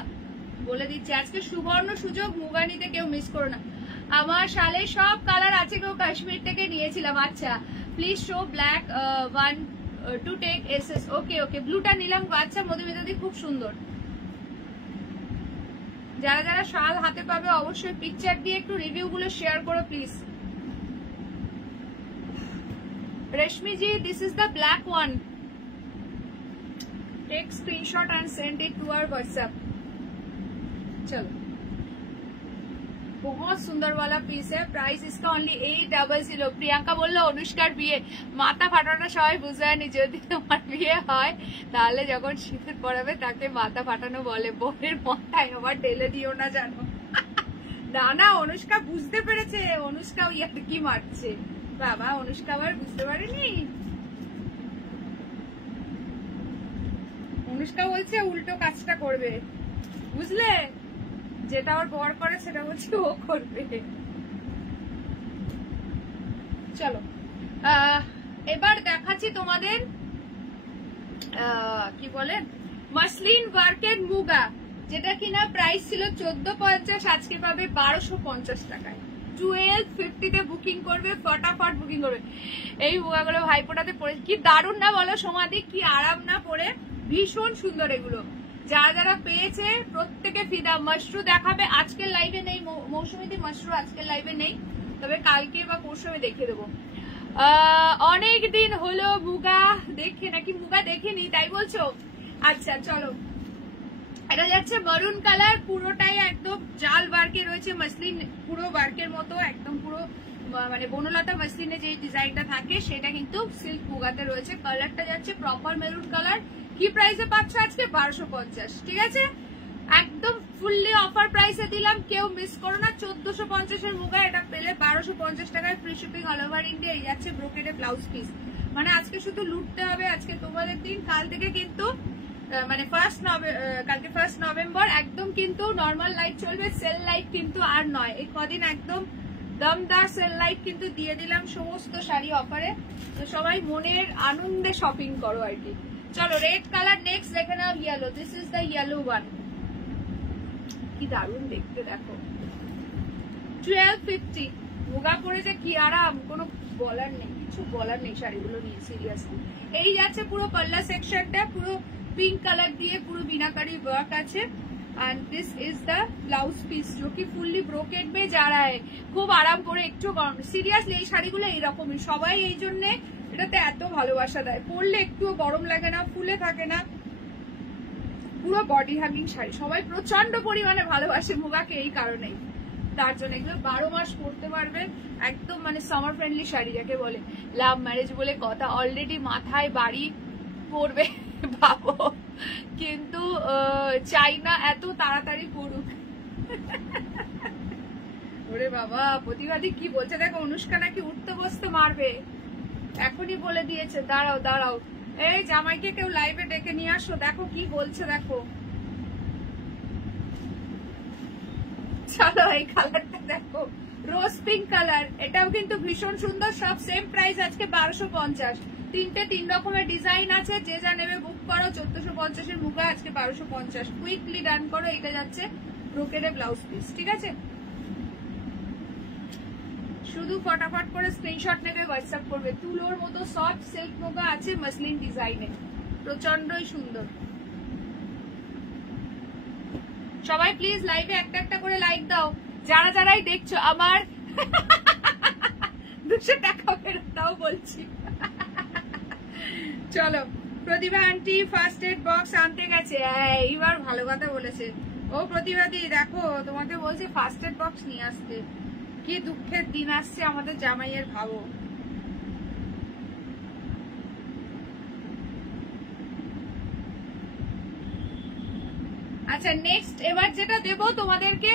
বলে দিচ্ছি, আজকে সুবর্ণ সুযোগ, মুগানিতে কেউ মিস করো না। আমার শালে সব কালার আছে, কেউ কাশ্মীর থেকে নিয়েছিলাম। আচ্ছা please show black one to take SS. Okay okay, ব্লুটা নিলাম। আচ্ছা মধুমিতাদি খুব সুন্দর। যারা যারা শাল হাতে পাবে অবশ্যই পিকচার দিয়ে একটু রিভিউ গুলো শেয়ার করো please. Reshmi ji, this is the black one, take screenshot and send it to our WhatsApp. चलो, बहुत सुंदर वाला पीस है। प्राइस इसका ओनली 800। প্রিয়াঙ্কা বললো অনুষ্কার বিয়ে, মাথা ফাটানোটা সবাই বুঝে নি। যদি তোমার বিয়ে হয় তাহলে যখন শীতের পড়াবে তাকে মাথা ফাটানো বলে, বোনের মাথায় আবার ঢেলে দিও না জানো। না না, অনুষ্কা বুঝতে পেরেছে, অনুষ্কা কি মারছে বাবা, অনুষ্কা আবার বুঝতে পারেনি। অনুষ্কা বলছে উল্টো কাজটা করবে, বুঝলে? যেটা ওর বর করে সেটা বলছে ও করবে। চলো এবার দেখাচ্ছি তোমাদের কি বলে মাসলিন ওয়ার্কের মুগা, যেটা কিনা প্রাইস ছিল 1450, আজকে পাবে 1250 টাকায়। 1250 তে বুকিং করবে, ফটাফট বুকিং করবে। এই মুগাগুলো ভাইপোটাতে পরে কি দারুণ না বলো সমাধি, কি আরাম না পরে, ভীষণ সুন্দর এগুলো। যারা যারা পেয়েছে প্রত্যেকে ফিদা। মাশরু দেখাবে, আজকের লাইভে নেই মৌসুমীদি, মাশরু আজকের লাইভে নেই, তবে কালকে বা পরশু আমি দেখিয়ে দেবো। অনেক দিন হলো মুগা দেখে, নাকি মুগা দেখিনি তাই বলছো? আচ্ছা চলো, এটা যাচ্ছে মারুন কালার, পুরোটাই একদম জাল ওয়ার্কে রয়েছে, মসলিন পুরো ওয়ার্কের মতো, একদম পুরো মানে বনলতা মসলিনে যে ডিজাইনটা থাকে সেটা কিন্তু সিল্ক মুগাতে রয়েছে। কালারটা যাচ্ছে প্রপার মেরুন কালার। কি প্রাইসে পাচ্ছ আজকে? 1250। ঠিক আছে, একদম ফুললি অফার প্রাইসে দিলাম, কেউ মিস করো না। 1450 এর মুগা এটা পেলে 1250 টাকায়, free shipping all over India. এই যাচ্ছে ব্রোকেডে ব্লাউজ পিস। মানে আজকে শুধু লুটতে হবে, আজকে তোমাদের দিন। কাল থেকে কিন্তু মানে কালকে 1 নভেম্বর একদম কিন্তু নর্মাল লাইভ চলবে, সেল লাইভ কিন্তু আর নয়। এই কদিন একদম দমদার সেল লাইভ কিন্তু দিয়ে দিলাম সমস্ত শাড়ি অফারে। তো সবাই মনের আনন্দে শপিং করো আর কি। চলো রেড কালার নেক্সট দেখে নাও, yellow. This is the yellow one, কি দারুণ দেখতে দেখো। 1250 মুগা পরে যে কি আরাম, কোনো বলার নেই, কিছু বলার নেই শাড়িগুলো নিয়ে, সিরিয়াসলি। এই যাচ্ছে পুরো পাল্লা সেকশনটা, পুরো পিঙ্ক কালার দিয়ে পুরো বিনাকারি ওয়ার্ক আছে। And this is the blouse piece, जो कि ফুললি ব্রোকেড में जा रहा है। খুব আরাম করে, একটু গরম। সিরিয়াসলি এই শাড়িগুলো এইরকমই, সবাই এই জন্য এটাতে এত ভালোবাসা দেয়। পরলে একটুও গরম লাগে না, ফুলে থাকে না, পুরো বডি হ্যাঙ্গিং শাড়ি। সবাই প্রচন্ড পরিমাণে ভালোবাসে মুগাকে এই কারণেই, তার জন্য এগুলো 12 মাস পরতে পারবে। একদম মানে সামার ফ্রেন্ডলি শাড়ি যাকে বলে। লাভ ম্যারেজ বলে কথা, অলরেডি মাথায় বাড়ি পড়বে ভাবো, কিন্তু চাই না এত তাড়াতাড়ি পড়ুক। ওরে বাবা, প্রতিবাদী কি বলছে দেখো, অনুষ্কা নাকি উঠতে বসতে মারবে, এখনই বলে দিয়েছে। দাঁড়াও দাঁড়াও, এই জামাইকে কেউ লাইভে ডেকে নিয়ে আসো, দেখো কি বলছে দেখো। চলো এই কালারটা দেখো, রোজ পিঙ্ক কালার, এটাও কিন্তু ভীষণ সুন্দর। সব সেম প্রাইস আজকে 1250। তিনটে 3 রকমের ডিজাইন আছে, যে যা নেবে বুক করো। 1450 এর মুগা আজকে 1250, কুইকলি ডান করো। এটা যাচ্ছে ব্রোকেডে ব্লাউজ পিস। ঠিক আছে, শুধু ফটাফট করে স্ক্রিনশট নেবে, হোয়াটসঅ্যাপ করবে। তুলোর মতো সফট সিল্ক মুগা আছে মসলিন ডিজাইনে, প্রচন্ডই সুন্দর। সবাই প্লিজ লাইভে একটা একটা করে লাইক দাও, যারা যারাই দেখছো। আমার 200 টাকা ফেরত দাও বলছি। চলো, প্রতিভা আন্টি ফার্স্ট এড বক্স আনতে গেছে, এইবার ভালো কথা বলেছে। ও প্রতিভাদি দেখো, তোমাকে বলছি ফার্স্ট এড বক্স নিয়ে আসতে। কি দুঃখের দিন আসছে আমাদের জামাইয়ের, ভাবো। আচ্ছা নেক্সট এবার যেটা দেবো তোমাদেরকে,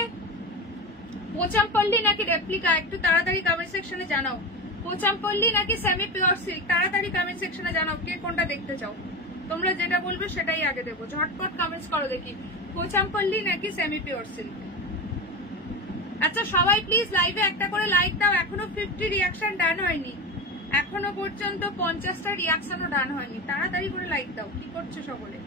পোচামপল্লি নাকি রেপ্লিকা, একটু তাড়াতাড়ি কমেন্ট সেকশনে জানাও। পোচামপল্লি নাকি সেমি পিওর সিল্ক, তাড়াতাড়ি কমেন্ট সেকশনে জানাও কে কোনটা দেখতে চাও। তোমরা যেটা বলবে সেটাই আগে দেবো, ঝটপট কমেন্টস করো দেখি। পোচামপল্লি নাকি সেমি পিওর সিল্ক। আচ্ছা সবাই প্লিজ লাইভে একটা করে লাইক দাও, এখনো 50 রিয়াকশন ডান হয়নি, এখনো এখনো পর্যন্ত 50টা রিয়াকশনও ডান হয়নি, তাড়াতাড়ি করে লাইক দাও। কি করছো সকলে?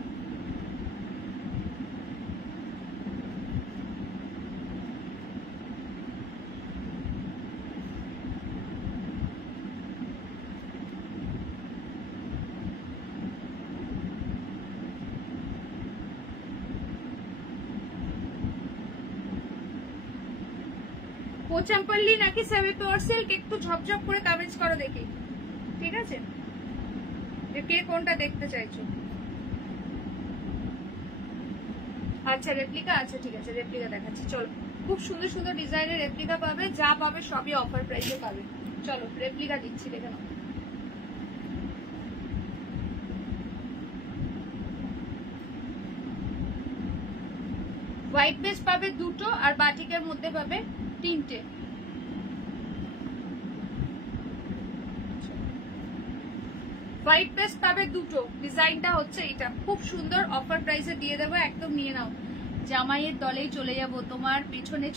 পোচাম্পল্লি নাকি সেমি পিওর সিল্ক একটু ঝপঝপ করে কমেন্টস করো দেখি, ঠিক আছে? কে কোনটা দেখতে চাইছো? আচ্ছা রেপ্লিকা, আচ্ছা ঠিক আছে রেপ্লিকা দেখাচ্ছি। চলো, খুব সুন্দর সুন্দর ডিজাইনের রেপ্লিকা পাবে, যা পাবে সবই অফার প্রাইসে পাবে। চলো রেপ্লিকা দিচ্ছি, দেখে নাও। হোয়াইট বেস পাবে দুটো, আর বাটিকের মধ্যে পাবে তিনটে। হোয়াইট বেস পাবে দুটো, ডিজাইনটা হচ্ছে এটা, খুব সুন্দর অফার প্রাইসে দিয়ে দেবো, একদম নিয়ে নাও। জামাইয়ের দলেই চলে যাব, তোমার পেছনে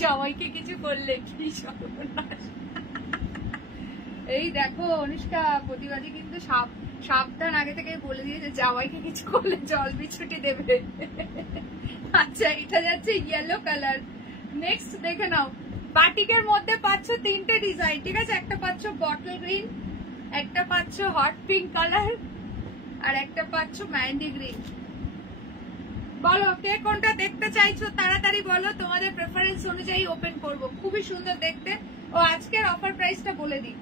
জামাইকে কিছু করলে কি সর্বনাশ। এই দেখো অনুষ্কা প্রতিবাদী কিন্তু সাবধান, আগে থেকে বলে দিয়েছে জামাইকে কিছু করলে জল বিছুটি দেবে। আচ্ছা এটা যাচ্ছে ইয়েলো কালার। নেক্সট দেখে নাও, বাটিকের মধ্যে পাচ্ছ তিনটে ডিজাইন, ঠিক আছে? একটা পাচ্ছ বটল গ্রিন, একটা পাচ্ছ হট পিঙ্ক কালার, আর একটা পাচ্ছ মেহেন্দি গ্রিন। বলো কে কোনটা দেখতে চাইছো, তাড়াতাড়ি বলো, তোমাদের প্রেফারেন্স অনুযায়ী ওপেন করব। খুবই সুন্দর দেখতে। ও আজকের অফার প্রাইসটা বলে দিই,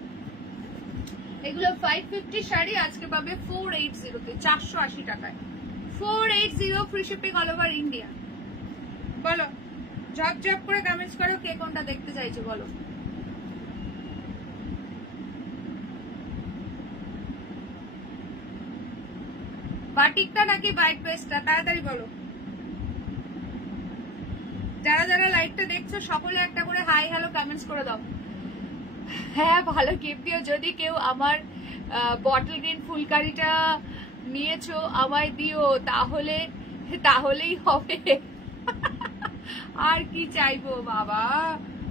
এগুলো 550 শাড়ি আজকে পাবে 480 তে, 480 টাকায় 480, free shipping all over India. বলো ঝপঝপ করে কমেন্টস করো, কে কোনটা দেখতে চাইছো বলো। বাটিকটা নাকি হোয়াইট বেসটা, তাড়াতাড়ি বলো। যারা যারা লাইভটা দেখছো সকলে একটা করে হাই হ্যালো কমেন্টস করে দাও। হ্যাঁ ভালো গিফট দিও, যদি কেউ আমার বটল গ্রিন ফুলকারিটা নিয়েছো আমায় দিও, তাহলেই হবে। আর কি চাইবো বাবা,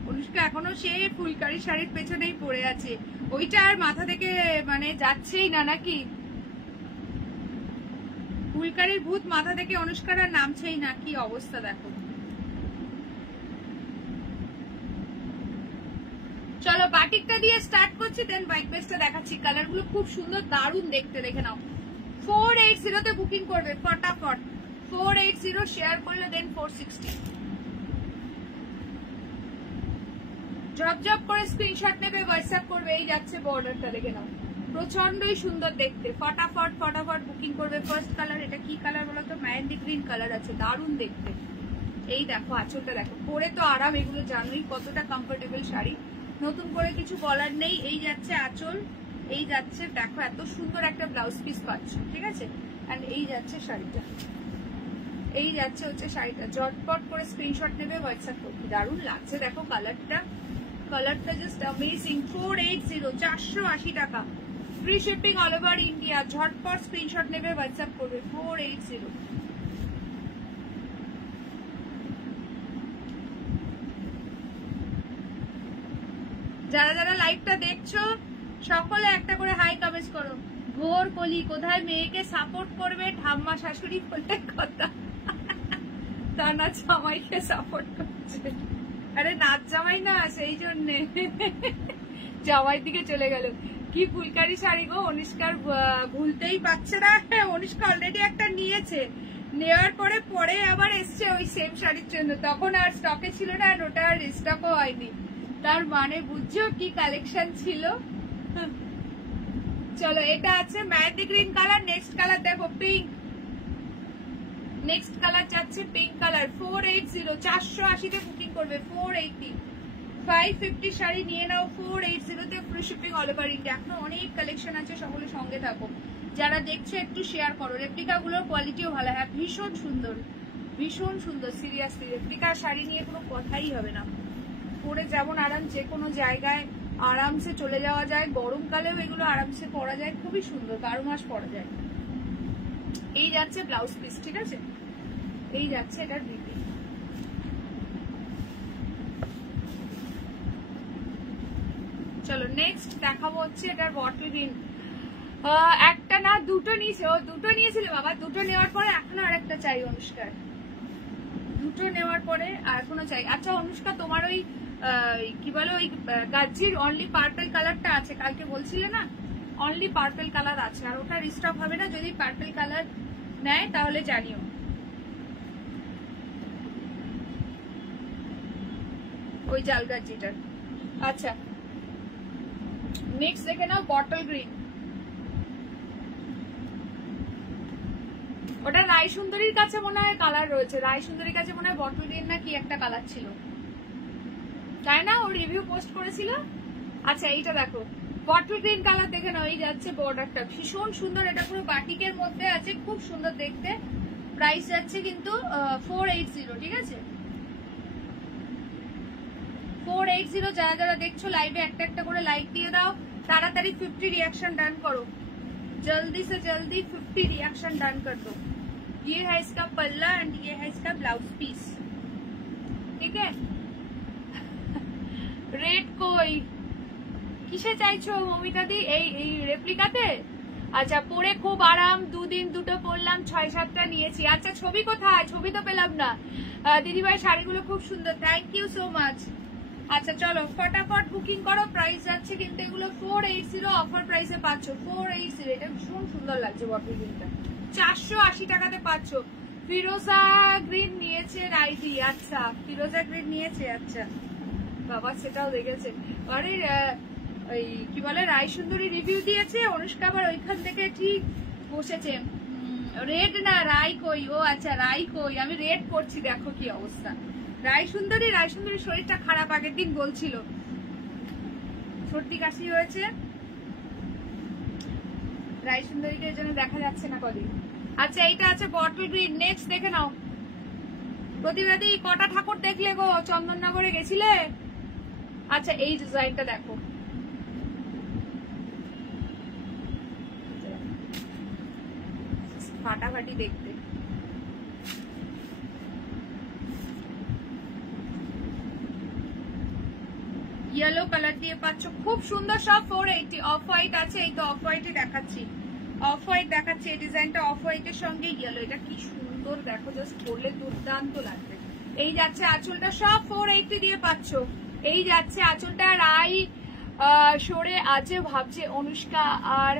অনুষ্কা এখনো সে ফুলকারি শাড়ির পেছনেই পড়ে আছে, ওইটা আর মাথা থেকে মানে যাচ্ছেই না নাকি? ফুলকারির ভূত মাথা থেকে অনুষ্কার আর নামছেই না, কি অবস্থা দেখো। চলো বাটিকটা দিয়ে স্টার্ট করছি, দেন হোয়াইট বেসটা দেখাচ্ছি। কালার গুলো খুব সুন্দর, দারুণ দেখতে, দেখে নাও। 480 তে বুকিং করবে ফটাফট, 480 শেয়ার করলে দেন 460। ঝপঝপ করে স্ক্রিনশট নেবে, হোয়াটসঅ্যাপ করবে। এই যাচ্ছে বর্ডারটা, দেখে নাও, প্রচন্ডই সুন্দর দেখতে। ফটাফট ফটাফট বুকিং করবে। ফার্স্ট কালার, এটা কি কালার বলো তো? মেহেন্দি গ্রিন কালার আছে, দারুণ দেখতে। এই দেখো আঁচলটা দেখো, পরে তো আরাম, এগুলো জানোই কতটা কমফোর্টেবল শাড়ি, নতুন করে কিছু বলার নেই। এই যাচ্ছে আঁচল, এই যাচ্ছে দেখো এত সুন্দর একটা ব্লাউজ পিস পাচ্ছ, ঠিক আছে? এন্ড এই যাচ্ছে শাড়িটা, এই যাচ্ছে হচ্ছে শাড়িটা। ঝটপট করে স্ক্রিনশট নেবে, হোয়াটসঅ্যাপ করবে। দারুণ লাগছে দেখো কালারটা, কালারটা জাস্ট অ্যামেজিং। 480, 480 টাকা, free shipping all over India. ঝটপট স্ক্রিনশট নেবে, হোয়াটসঅ্যাপ করবে। 480। যারা যারা লাইভটা দেখছো সকলে একটা করে হাই কমেন্টস করো। ভোর কলি কোথায় মেয়েকে সাপোর্ট করবে, ঠাম্মা শাশুড়ি বলে কথা, তা না জামাইকে সাপোর্ট করছে। আরে নাচ জামাই না, সেই জন্যে জামাই দিকে চলে গেল। কি ফুলকারি শাড়ি গো, অনুষ্কার ভুলতেই পারছে না। অনুষ্কা অলরেডি একটা নিয়েছে, নেওয়ার পরে আবার এসছে ওই সেম শাড়ির জন্য, তখন আর স্টকে ছিল না, আর ওটা আর রিস্টকও হয়নি। তার মানে বুঝছো কি কালেকশন ছিল। চলো এটা আছে mehendi green colour. Next colour দেখো পিঙ্ক, নেক্সট কালার যাচ্ছে পিঙ্ক কালার। 480, 480 তে বুকিং করবে। 480, 550 শাড়ি নিয়ে নাও 480 তে, free shipping all over India. এখনো অনেক কালেকশন আছে, সকলে সঙ্গে থাকো। যারা দেখছো একটু শেয়ার করো। রেপ্লিকা গুলোর কোয়ালিটিও ভালো, হ্যাঁ ভীষণ সুন্দর, ভীষণ সুন্দর। সিরিয়াসলি রেপ্লিকা শাড়ি নিয়ে কোনো কথাই হবে না, পরে যেমন আরাম, যে কোনো জায়গায় আরামসে চলে যাওয়া যায়। গরমকালেও এগুলো আরামসে পরা যায়, খুবই সুন্দর, 12 মাস পরা যায়। এই যাচ্ছে ব্লাউজ পিস, ঠিক আছে? এই যাচ্ছে এটার বিপি। চলো নেক্সট দেখাবো হচ্ছে এটার বটল গ্রিন। একটা না দুটো নিয়েছে, ও দুটো নিয়েছিল বাবা, দুটো নেওয়ার পরে এখনো আরেকটা চাই অনুষ্কার, দুটো নেওয়ার পরে আর এখনো চাই। আচ্ছা অনুষ্কা তোমার ওই কি বলো ওই গাজ্জির অনলি পার্পল কালারটা আছে, কালকে বলছিলে না অনলি পার্পল কালার আছে, আর ওটা রিস্টক হবে না, যদি পার্পল কালার নেয় তাহলে জানিও। ওই জাল গাজ্জিটার। আচ্ছা নেক্সট দেখে নাও বটল গ্রিন, ওটা রায় সুন্দরীর কাছে মনে হয় কালার রয়েছে, রায় সুন্দরীর কাছে মনে হয় বটল গ্রিন না কি একটা কালার ছিল, তাই না? ও রিভিউ পোস্ট করেছিল। আচ্ছা এইটা দেখো বটল গ্রিন কালার দেখে নাও, এই যাচ্ছে বর্ডারটা ভীষণ সুন্দর, এটা পুরো বাটিকের মধ্যে আছে, খুব সুন্দর দেখতে। প্রাইস যাচ্ছে কিন্তু 480, ঠিক আছে 480। যারা যারা দেখছো লাইভে একটা একটা করে লাইক দিয়ে দাও, তাড়াতাড়ি 50 रिएक्शन डन करो, जल्दी से जल्दी 50 रिएक्शन डन कर दो। ये है इसका पल्ला एंड ये है इसका ब्लाउज पीस, ठीक है। रेड कोई কিসে চাইছো মমিতা দি? এই রেপ্লিকাতে? আচ্ছা পরে খুব আরাম, দুদিন দুটো পরলাম, 6-7টা নিয়েছি। আচ্ছা ছবি কোথায়? ছবি তো পেলাম না। দিদিভাই শাড়িগুলো খুব সুন্দর, থ্যাংক ইউ সো মাচ। আচ্ছা চলো ফটাফট বুকিং করো, প্রাইস যাচ্ছে কিন্তু এগুলো 480 অফার প্রাইসে পাচ্ছ, 480। এটা ভীষণ সুন্দর লাগছে বটল গ্রিনটা, 480 টাকাতে পাচ্ছ। ফিরোজা গ্রিন নিয়েছে রাইডি, আচ্ছা ফিরোজা গ্রিন নিয়েছে, আচ্ছা বাবা সেটাও দেখেছে। আরে ওই কি বলে রায় সুন্দরী রিভিউ দিয়েছে, অনুষ্কা আবার ওইখান থেকে ঠিক বসেছে। রেড না রাই কই, ও আচ্ছা রাই কই, আমি রেড করছি, দেখো কি অবস্থা। রায় সুন্দরী শরীরটা খারাপ, আগের দিন বলছিল সর্দি কাশি হয়েছে, রায় সুন্দরীকে এর জন্য দেখা যাচ্ছে না কদিন। আচ্ছা এইটা আছে বটল গ্রিন, নেক্সট দেখে নাও। প্রতিবাদী কটা ঠাকুর দেখলে গো? চন্দননগরে গেছিলে? আচ্ছা এই ডিজাইনটা দেখো, ফাটাফাটি দেখতে। ইয়েলো কালার দিয়ে পাচ্ছ, খুব সুন্দর, সব 480। অফ হোয়াইট আছে, এই তো অফ হোয়াইটে দেখাচ্ছি, অফ হোয়াইট দেখাচ্ছি। এই ডিজাইনটা অফ হোয়াইটের সঙ্গে ইয়েলো, এটা কি সুন্দর দেখো, জাস্ট পরলে দুর্দান্ত লাগবে। এই যাচ্ছে আঁচলটা, সব 480 দিয়ে পাচ্ছ। এই যাচ্ছে আঁচলটা, রাই সরে আছে, ভাবছে অনুষ্কা আর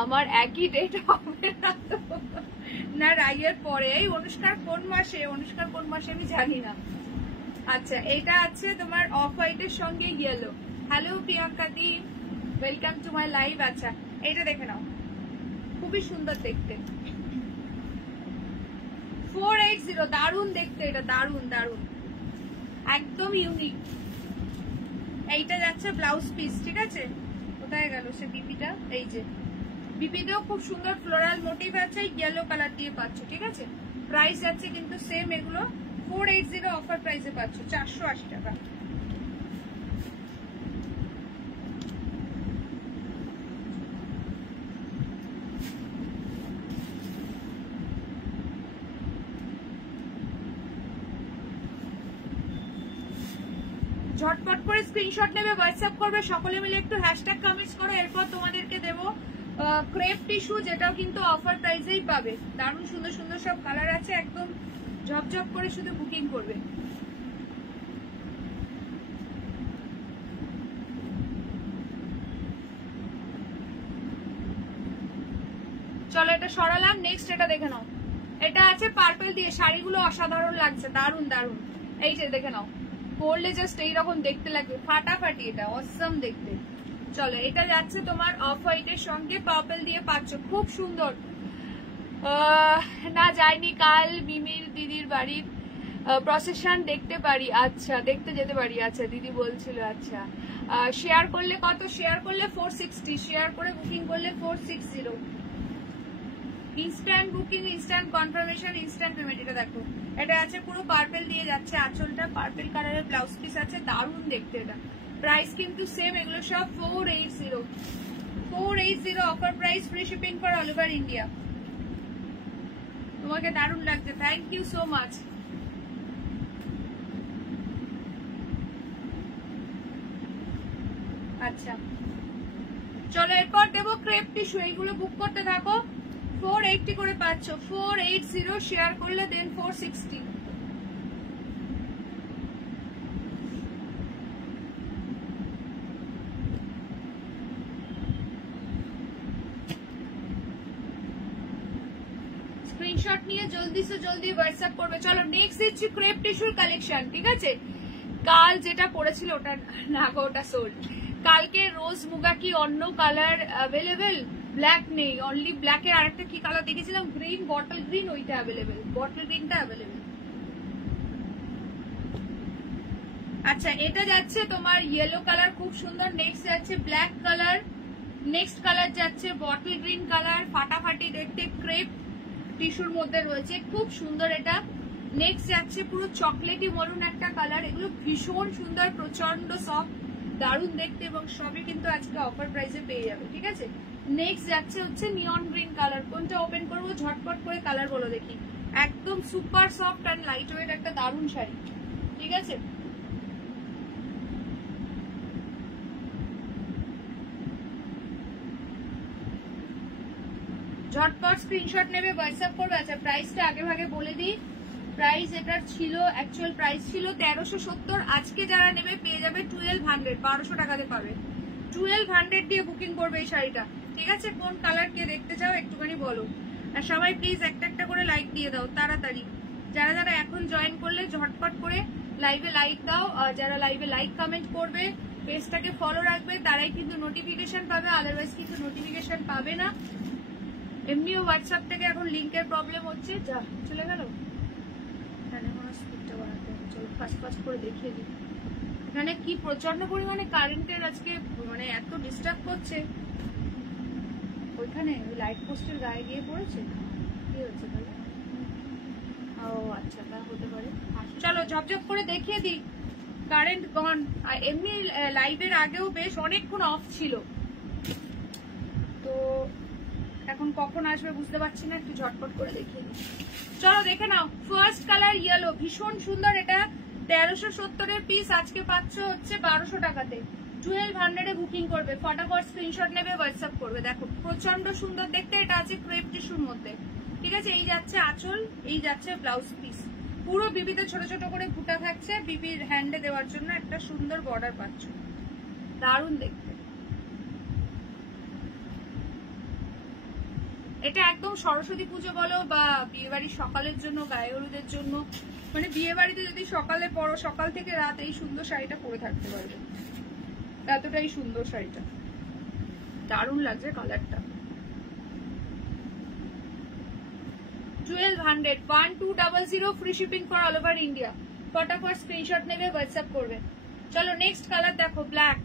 আমার একই ডেট হবে না তো, না রাইয়ের পরে। এই অনুষ্কার কোন মাসে, অনুষ্কার কোন মাসে আমি জানি না। আচ্ছা এটা আছে তোমার অফ হোয়াইটের সঙ্গে yellow. Hello Priyanka the, welcome to my live. আচ্ছা এটা দেখে নাও, খুবই সুন্দর দেখতে, 480, দারুন দেখতে, এটা দারুন দারুন, একদম ইউনিক। এইটা যাচ্ছে ব্লাউজ পিস, ঠিক আছে। কোথায় গেল সে বিপিটা? এই যে বিপিতেও খুব সুন্দর ফ্লোরাল মোটিভ আছে, ইয়েলো কালার দিয়ে পাচ্ছ, ঠিক আছে। প্রাইস যাচ্ছে কিন্তু সেম, এগুলো 480 অফার প্রাইসে পাচ্ছ, 480 টাকা। ঝটপট করে স্ক্রিনশট নেবে, হোয়াটসঅ্যাপ করবে, সকলে মিলে একটু হ্যাশট্যাগ কমেন্টস করো। এরপর তোমাদেরকে দেবো ক্রেপ টিস্যু, যেটাও কিন্তু অফার প্রাইসেই পাবে। দারুণ সুন্দর সুন্দর সব কালার আছে, একদম ঝপঝপ করে শুধু বুকিং করবে। চলো এটা সরালাম, নেক্সট এটা দেখে নাও। এটা আছে পার্পল দিয়ে, শাড়িগুলো অসাধারণ লাগছে, দারুন দারুন। এই যে দেখে নাও, পরলে জাস্ট এইরকম দেখতে লাগবে, ফাটাফাটি, এটা অসম দেখতে। চলো এটা যাচ্ছে তোমার অফ হোয়াইটের সঙ্গে পার্পল দিয়ে পাচ্ছ, খুব সুন্দর। না যাইনি, কাল মিমির দিদির বাড়ির প্রসেশন দেখতে পারি, আচ্ছা দেখতে যেতে পারি, আচ্ছা দিদি বলছিল। আচ্ছা শেয়ার করলে কত? শেয়ার করলে 460, শেয়ার করে বুকিং করলে 460। Instant booking, instant confirmation, instant payment. এটা দেখো, এটা আছে পুরো পার্পল দিয়ে যাচ্ছে, আঁচলটা পার্পল কালারের ব্লাউজ পিস আছে, দারুণ দেখতে। এটা প্রাইস কিন্তু সেম, এগুলো সব 480 offer price, free shipping for all over India. তোমাকে দারুণ লাগছে, থ্যাংক ইউ সো মাচ। আচ্ছা চলো এরপর দেবো ক্রেপ টিস্যু, এইগুলো বুক করতে থাকো। 480 করে পাচ্ছ, 480 শেয়ার করলে দেন 460। স্ক্রিনশট নিয়ে জলদি সে জলদি হোয়াটসঅ্যাপ করবে। চলো নেক্সট দিচ্ছি ক্রেপ টিস্যুর কালেকশন, ঠিক আছে? কাল যেটা পড়েছিল ওটা না গো, ওটা সোল্ড। কালকে রোজ মুগা কি অন্য কালার অ্যাভেলেবেল? ব্ল্যাক নেই, অনলি ব্ল্যাকের আরেকটা কি কালার দেখেছিলাম গ্রিন, বটল গ্রিন, ওইটা অ্যাভেলেবেল, বটল গ্রিনটা অ্যাভেলেবেল। আচ্ছা এটা যাচ্ছে তোমার ইয়েলো কালার, খুব সুন্দর। নেক্সট যাচ্ছে ব্ল্যাক কালার, নেক্সট কালার যাচ্ছে বটল গ্রিন কালার, ফাটাফাটি দেখতে, ক্রেপ টিস্যুর মধ্যে রয়েছে, খুব সুন্দর এটা। নেক্সট যাচ্ছে পুরো চকলেটি মরুন একটা কালার, এগুলো ভীষণ সুন্দর, প্রচন্ড সফট, দারুণ দেখতে, এবং সবই কিন্তু আজকে অফার প্রাইসে পেয়ে যাবে, ঠিক আছে? নেক্সট যাচ্ছে হচ্ছে নিয়ন গ্রিন কালার, কোনটা ওপেন করবো ঝটপট করে কালার বলো দেখি। একদম super soft and light weight একটা দারুণ শাড়ি, ঠিক আছে? ঝটপট স্ক্রিনশট নেবে, হোয়াটসঅ্যাপ করবে। আচ্ছা প্রাইসটা আগে ভাগে বলে দিই, প্রাইস এটার ছিল, অ্যাকচুয়াল প্রাইস ছিল 1370, আজকে যারা নেবে পেয়ে যাবে 1200, 1200 টাকাতে পাবে। 1200 দিয়ে বুকিং করবে এই শাড়িটা, ঠিক আছে? কোন কালার কে দেখতে চাও একটুখানি বলো, আর সবাই প্লিজ একটা একটা করে লাইক দিয়ে দাও তাড়াতাড়ি। যারা যারা এখন জয়েন করলে ঝটপট করে লাইভে লাইক দাও, আর যারা লাইভে লাইক কমেন্ট করবে, পেজটাকে ফলো রাখবে, তারাই কিন্তু নোটিফিকেশন পাবে, আদারওয়াইজ কিন্তু নোটিফিকেশন পাবে না। এমনিও হোয়াটসঅ্যাপ থেকে এখন লিঙ্কের প্রবলেম হচ্ছে, যা চলে গেল। এখানে কোনো স্পিডটা বাড়াতে হবে, চলো ফাস্ট ফাস্ট করে দেখিয়ে দিই। এখানে কি প্রচন্ড পরিমাণে কারেন্টের আজকে মানে এত ডিস্টার্ব করছে। ওইখানে লাইট পোস্টের গায়ে গিয়ে পড়েছে, কি হচ্ছে তাহলে? ও আচ্ছা তা হতে পারে। চলো ঝপঝপ করে দেখিয়ে দিই। কারেন্ট গন, আর এমনি লাইভের আগেও বেশ অনেকক্ষণ অফ ছিল, তো এখন কখন আসবে বুঝতে পারছি না, একটু ঝটপট করে দেখিয়ে দিই। চলো দেখে নাও, ফার্স্ট কালার ইয়েলো, ভীষণ সুন্দর, এটা 1370 পিস, আজকে পাচ্ছ হচ্ছে 1200 টাকাতে। 1200 বুকিং করবে, ফটাফট স্ক্রিনশট নেবে, হোয়াটসঅ্যাপ করবে। দেখো প্রচন্ড সুন্দর দেখতে, এটা আছে ক্রেপ টিস্যুর মধ্যে, ঠিক আছে? এই যাচ্ছে আঁচল, এই যাচ্ছে ব্লাউজ পিস, পুরো বিবিতে ছোট ছোট করে ফুটা থাকছে, বিবির হ্যান্ডে দেওয়ার জন্য একটা সুন্দর বর্ডার পাচ্ছ, দারুণ দেখতে। এটা একদম সরস্বতী পুজো বলো বা বিয়ে বাড়ির সকালের জন্য, গায়ে হলুদের জন্য, মানে বিয়ে বাড়িতে যদি সকালে পরো, সকাল থেকে রাত এই সুন্দর শাড়িটা পরে থাকতে পারবে, এতটাই সুন্দর শাড়িটা, দারুণ লাগছে কালারটা। 1200, 1200 free shipping for all over India. ফটাফট স্ক্রিনশট নেবে, হোয়াটসঅ্যাপ করবে। চলো নেক্সট কালার দেখো, ব্ল্যাক।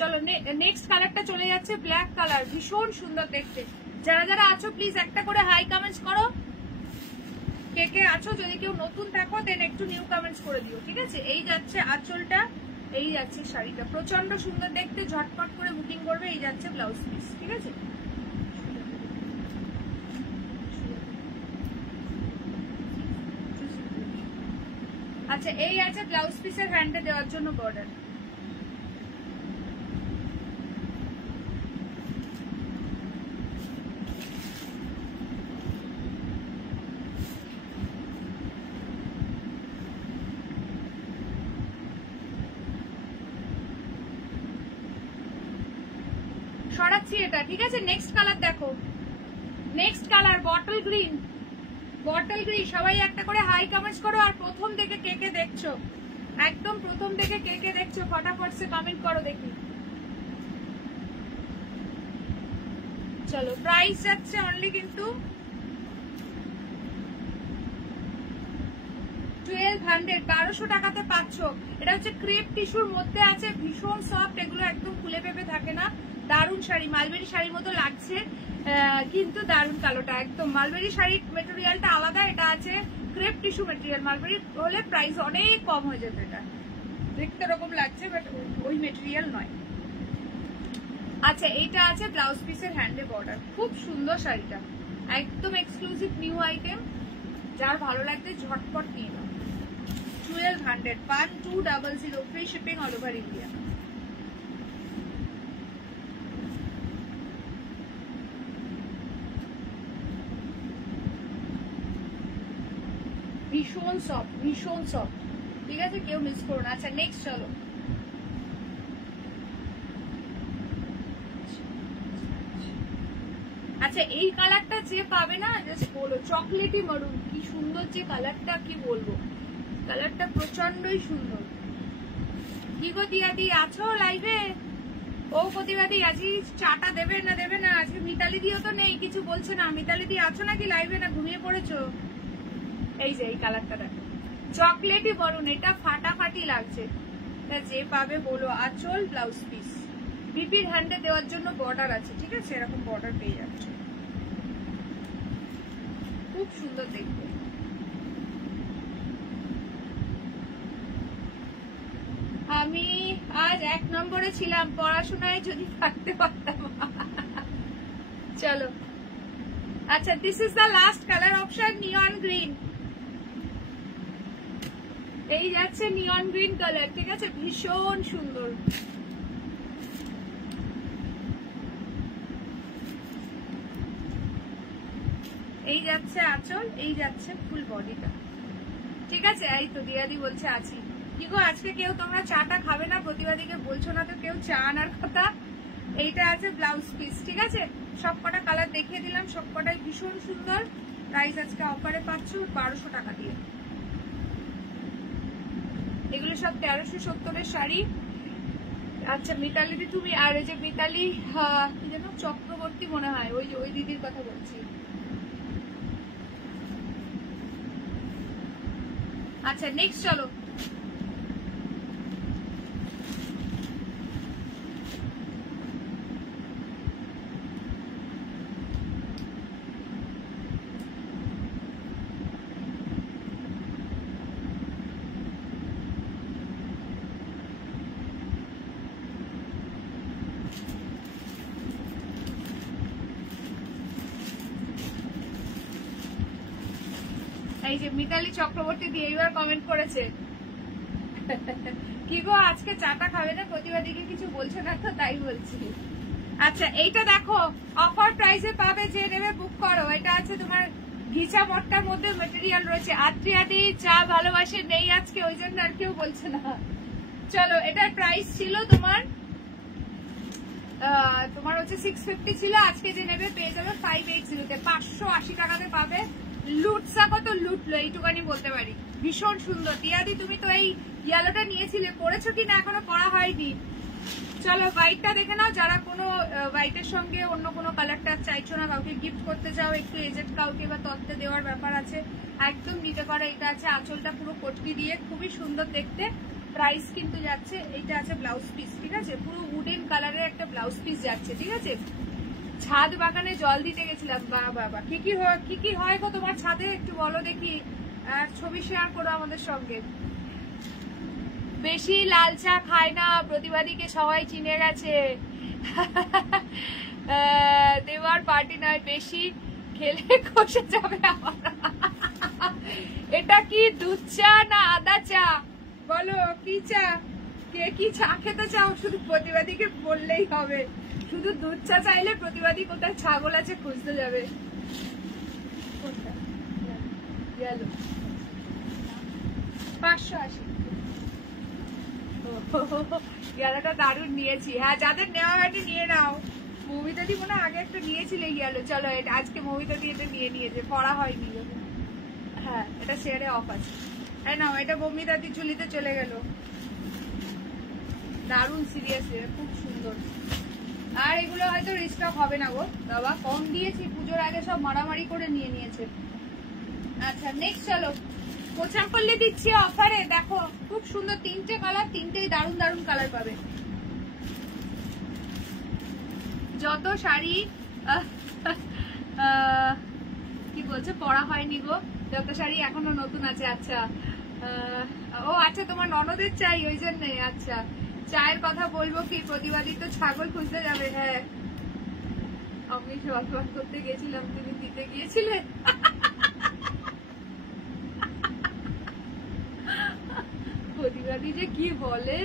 চলো নেক্সট কালারটা চলে যাচ্ছে ব্ল্যাক কালার, ভীষণ সুন্দর দেখতে। যারা যারা আছো প্লিজ একটা করে হাই কমেন্টস করো, কে কে আছো। যদি কেউ নতুন থাকো দেন একটু নিউ কমেন্টস করে দিও, ঠিক আছে? এই যাচ্ছে আঁচলটা, এই যাচ্ছে শাড়িটা, প্রচন্ড সুন্দর দেখতে, ঝটপট করে বুকিং করবে। এই যাচ্ছে ব্লাউজ পিস, ঠিক আছে? আচ্ছা এই আছে ব্লাউজ পিসের হ্যান্ডে দেওয়ার জন্য বর্ডার। সরাচ্ছি এটা, ঠিক আছে? নেক্সট কালার দেখো, next colour bottle green, bottle green. সবাই একটা করে হাই কমেন্টস করো, আর প্রথম থেকে কে কে দেখছো, একদম প্রথম থেকে কে কে দেখছো ফটাফট সে কমেন্ট করো দেখি। চলো প্রাইস যাচ্ছে অনলি কিন্তু 1200, 1200 টাকাতে পাচ্ছ। এটা হচ্ছে ক্রেপ টিস্যুর মধ্যে আছে, ভীষণ সফট, এগুলো একদম ফুলে পেঁপে থাকে না, দারুণ শাড়ি, মালবেরি শাড়ির মতো লাগছে, কিন্তু দারুণ কালোটা, একদম মালবেরি শাড়ির মেটেরিয়ালটা আলাদা, এটা আছে ক্রেপ টিস্যু মেটেরিয়াল। মালবেরি হলে প্রাইস অনেক কম হয়ে যেত, এটা দেখতে এরকম লাগছে বাট ওই মেটেরিয়াল নয়। আচ্ছা এইটা আছে ব্লাউজ পিসের হ্যান্ডে বর্ডার, খুব সুন্দর শাড়িটা, একদম এক্সক্লুসিভ নিউ আইটেম, যার ভালো লাগবে ঝটপট নিয়ে নাও। 1200 1200 free shipping all over India. ভীষণ সফট, ভীষণ সফট, ঠিক আছে, কেউ মিস করো না। আচ্ছা নেক্সট চলো। আচ্ছা এই কালারটা যে পাবে না জাস্ট বলো, চকলেটি মারুন, কি সুন্দর যে কালারটা, কি বলবো, কালারটা প্রচন্ডই সুন্দর। কি গো দিয়াদি আছো লাইভে? ও প্রতিবাদী আজকে চাটা দেবে না দেবে না? আজকে মিতালি দিও তো নেই, কিছু বলছে না। মিতালি দি আছো নাকি লাইভে, না ঘুমিয়ে পড়েছো? এই যে এই কালারটা দেখো, চকলেটি বলুন, এটা ফাটাফাটি লাগছে। যে পাবে বলো। আঁচল ব্লাউজ পিস, বিপির হ্যান্ডে দেওয়ার জন্য বর্ডার আছে, ঠিক আছে, এরকম বর্ডার পেয়ে যাচ্ছে, খুব সুন্দর দেখতে। আমি আজ 1 নম্বরে ছিলাম, পড়াশোনায় যদি থাকতে পারতাম। চলো আচ্ছা, this is the last colour option, neon green. এই যাচ্ছে নিয়ন গ্রিন কালার, ঠিক আছে, ভীষণ সুন্দর। এই যাচ্ছে আঁচল, এই যাচ্ছে ফুল বডিটা, ঠিক আছে। এই তো দিয়াদি বলছে আছি। কি গো আজকে কেউ তোমরা চাটা খাবে না? প্রতিবাদীকে বলছো না তো কেউ চা আনার কথা। এইটা আছে ব্লাউজ পিস, ঠিক আছে। সব কটা কালার দেখিয়ে দিলাম, সব কটাই ভীষণ সুন্দর। প্রাইস আজকে অফারে পাচ্ছ 1200 টাকা দিয়ে। এগুলো সব 1370 শাড়ি। আচ্ছা মিতালি দি তুমি, আর এই যে মিতালি কি যেন চক্রবর্তী মনে হয়, ওই যে ওই দিদির কথা বলছি। আচ্ছা নেক্সট চলো। এই যে মিতালি চক্রবর্তী দিয়ে এইবার কমেন্ট করেছে, কি গো আজকে চাটা খাবে না? প্রতিবাদীকে কিছু বলছে না তো, তাই বলছি। আচ্ছা এইটা দেখো, অফার প্রাইসে পাবে, যে নেবে বুক করো। এটা আছে তোমার ঘিচা মটটার মধ্যে মেটেরিয়াল রয়েছে। আত্রিয়াদি চা ভালোবাসে নেই আজকে, ওই জন্য আর কেউ বলছে না। চলো, এটার প্রাইস ছিল তোমার হচ্ছে 650 ছিল, আজকে যে নেবে পেয়ে যাবে 580 তে, 580 টাকাতে পাবে। লুটসা কত লুটলো এইটুকানি বলতে পারি। ভীষণ সুন্দর। টিয়াদি তুমি তো এই ইয়েলোটা নিয়েছিলে, পরেছো কিনা এখনো পরা হয়নি। চলো হোয়াইটটা দেখে নাও, যারা কোনো হোয়াইটের সঙ্গে অন্য কোনো কালারটা চাইছো না, কাউকে গিফট করতে চাও, একটু এজেড কাউকে বা তত্ত্বে দেওয়ার ব্যাপার আছে, একদম নিতে পারো। এটা আছে আঁচলটা পুরো কটকি দিয়ে, খুবই সুন্দর দেখতে। প্রাইস কিন্তু যাচ্ছে, এইটা আছে ব্লাউজ পিস, ঠিক আছে, পুরো উডেন কালারের একটা ব্লাউজ পিস যাচ্ছে, ঠিক আছে। ছাদ বাগানে জল দিতে গেছিলাম, বাবা কি কি হয় গো তোমার ছাদে, একটু বলো দেখি, আর ছবি শেয়ার করো আমাদের সঙ্গে। বেশি লাল চা খায় না, প্রতিবাদীকে সবাই চিনে গেছে। দেওয়ার পার্টি নয়, বেশি খেলে খসে যাবে আমার। এটা কি দুধ চা না আদা চা? বলো কি চা, কে কি চা খেতে চাও? শুধু প্রতিবাদীকে বললেই হবে। শুধু দুধ চা চাইলে প্রতিবাদী কোথায় ছাগল আছে খুঁজতে যাবে। 580 গেলাটা দারুণ নিয়েছি। হ্যাঁ যাদের নেওয়া হয়নি নিয়ে নাও। মৌমিতা দি মনে আগে একটা নিয়েছিলে গেল। চলো আজকে মৌমিতা দি এটা নিয়ে নিয়েছে, পড়া হয়নি। হ্যাঁ এটা শেয়ারে অফ আছে। হ্যাঁ নাও, এটা মৌমিতা দি চুলিতে চলে গেল। দারুণ সিরিয়াস, খুব সুন্দর। আর এগুলো হয়তো রিস্টক হবে না গো বাবা, কম দিয়েছি, পুজোর আগে সব মারামারি করে নিয়ে নিয়েছে। আচ্ছা নেক্সট চলো, কোচাম্পল্লি দিচ্ছি অফারে, দেখো খুব সুন্দর 3টে কালার, 3টেই দারুণ দারুণ কালার পাবে। যত শাড়ি কি বলছে পরা হয়নি গো, যত শাড়ি এখনো নতুন আছে। আচ্ছা ও আচ্ছা তোমার ননদের চাই, ওই জন্যই। আচ্ছা চায়ের কথা বলবো কি, প্রতিবাদী তো ছাগল খুঁজতে যাবে। হ্যাঁ আমি জলপান করতে গেছিলাম, তুমি দিতে গিয়েছিলে। প্রতিবাদী যে কি বলে,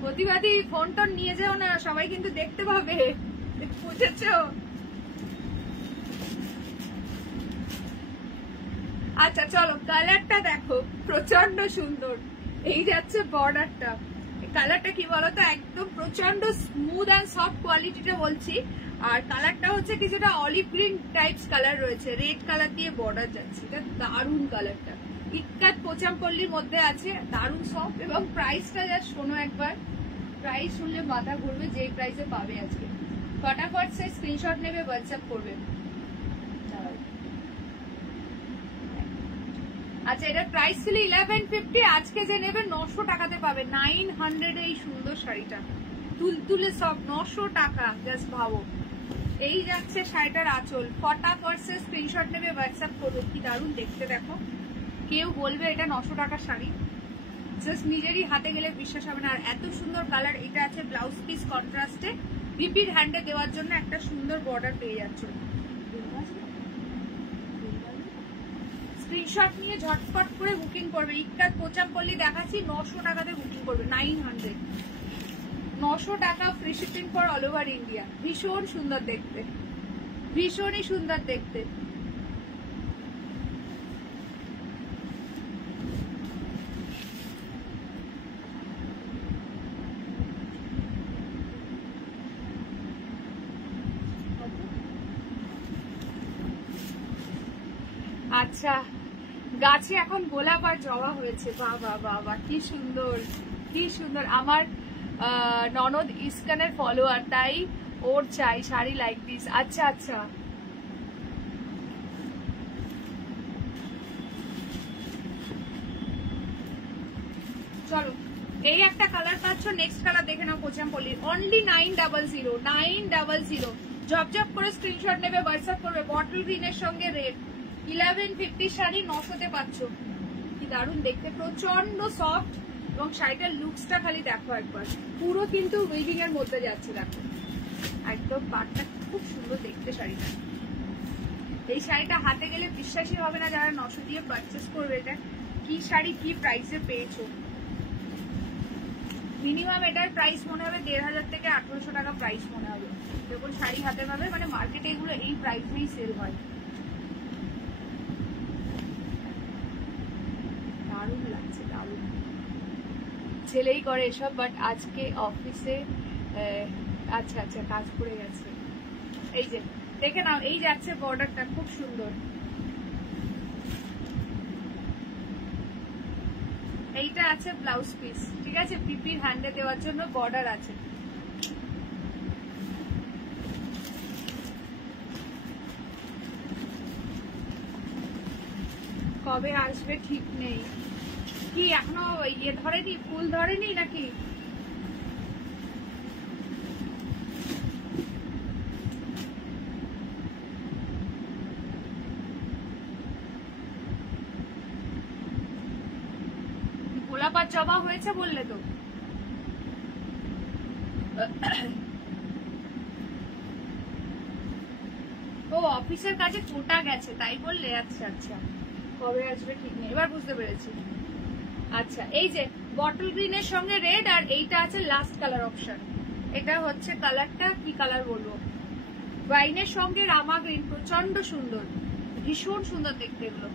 প্রতিবাদী ফোন টোন নিয়ে যাও না, সবাই কিন্তু দেখতে পাবে, বুঝেছো? আচ্ছা চলো কালারটা দেখো, প্রচন্ড সুন্দর। এই যাচ্ছে বর্ডারটা, কালারটা কি বলতো, একদম প্রচন্ড স্মুথ অ্যান্ড সফট কোয়ালিটিটা বলছি। আর কালারটা হচ্ছে কিছুটা অলিভ গ্রিন টাইপস কালার রয়েছে, রেড কালার দিয়ে বর্ডার যাচ্ছে, এটা দারুণ কালারটা। ইক্কাত পোচামপল্লির মধ্যে আছে, দারুণ সফট। এবং প্রাইসটা যা শোনো একবার, প্রাইস শুনলে মাথা ঘুরবে যে প্রাইসে পাবে আজকে। ফটাফট সে স্ক্রিনশট নেবে, হোয়াটসঅ্যাপ করবে। আচ্ছা এটার প্রাইস ছিল 1150, আজকে যে নেবে 900 টাকাতে পাবে, 900 এই সুন্দর শাড়িটা, তুলতুলে সব 900 টাকা, জাস্ট ভাবো। এই যাচ্ছে শাড়িটার আঁচল, ফটাফট সে স্ক্রিনশট নেবে, হোয়াটসঅ্যাপ করবে। কি দারুণ দেখতে দেখো, কেউ বলবে এটা 900 টাকার শাড়ি, জাস্ট নিজেরই হাতে গেলে বিশ্বাস হবে না। আর এত সুন্দর কালার। এটা আছে ব্লাউজ পিস কন্ট্রাস্টে, বিপির হ্যান্ডে দেওয়ার জন্য একটা সুন্দর বর্ডার পেয়ে যাচ্ছ। স্ক্রিনশট নিয়ে ঝটপট করে বুকিং করবে। ইক্কাত পোচামপল্লি দেখাচ্ছি, 900 টাকাতে বুকিং করবে, 900, 900 টাকা, free shipping for all over India. ভীষণ সুন্দর দেখতে, ভীষণই সুন্দর দেখতে। আচ্ছা গাছে এখন গোলাপ আর জবা হয়েছে, বাবা বাবা কি সুন্দর, কি সুন্দর। আমার ননদ ইস্কানের ফলোয়ার, তাই ওর চাই শাড়ি লাইক দিস। আচ্ছা আচ্ছা চলো, এই একটা কালার পাচ্ছ, নেক্সট কালার দেখে নাও পোচামপল্লির, অনলি 900, 900। ঝপঝপ করে স্ক্রিনশট নেবে, হোয়াটসঅ্যাপ করবে। বটল গ্রিনের সঙ্গে রেড, 1150 শাড়ি 900-তে পাচ্ছ। কি দারুণ দেখতে, প্রচন্ড সফট। এবং শাড়িটার লুকসটা খালি দেখো একবার, পুরো কিন্তু উইভিং এর মধ্যে যাচ্ছে, দেখো একদম পাটটা খুব সুন্দর দেখতে শাড়িটা। এই শাড়িটা হাতে গেলে বিশ্বাসই হবে না যারা 900 দিয়ে পারচেস করবে, এটা কি শাড়ি, কি প্রাইসে পেয়েছো। মিনিমাম এটার প্রাইস মনে হবে 1500 থেকে 1800 টাকা প্রাইস মনে হবে, যখন শাড়ি হাতে পাবে। মানে মার্কেটে এগুলো এই প্রাইসেই সেল হয়। দারুণ লাগছে, দারুণ। ছেলেই করে এসব, বাট আজকে অফিসে আচ্ছা আচ্ছা কাজ পড়ে গেছে। এই যে দেখে নাও, এই যাচ্ছে বর্ডারটা, খুব সুন্দর। এইটা আছে ব্লাউজ পিস, ঠিক আছে, পিপির হ্যান্ডে দেওয়ার জন্য বর্ডার আছে। কবে আসবে ঠিক নেই, কি এখনো ইয়ে ধরেনি, ফুল ধরেনি নাকি? গোলাপ আর জবা হয়েছে বললে তো। ও অফিসের কাছে কোটা গেছে তাই বললে, আচ্ছা আচ্ছা কবে আসবে ঠিক নেই, এবার বুঝতে পেরেছি। আচ্ছা এই যে বটল গ্রিনের সঙ্গে রেড, আর এইটা আছে লাস্ট কালার অপশন। এটা হচ্ছে কালারটা, কি কালার বলবো, ওয়াইনের সঙ্গে রামা গ্রিন, প্রচন্ড সুন্দর, ভীষণ সুন্দর দেখতে এগুলো।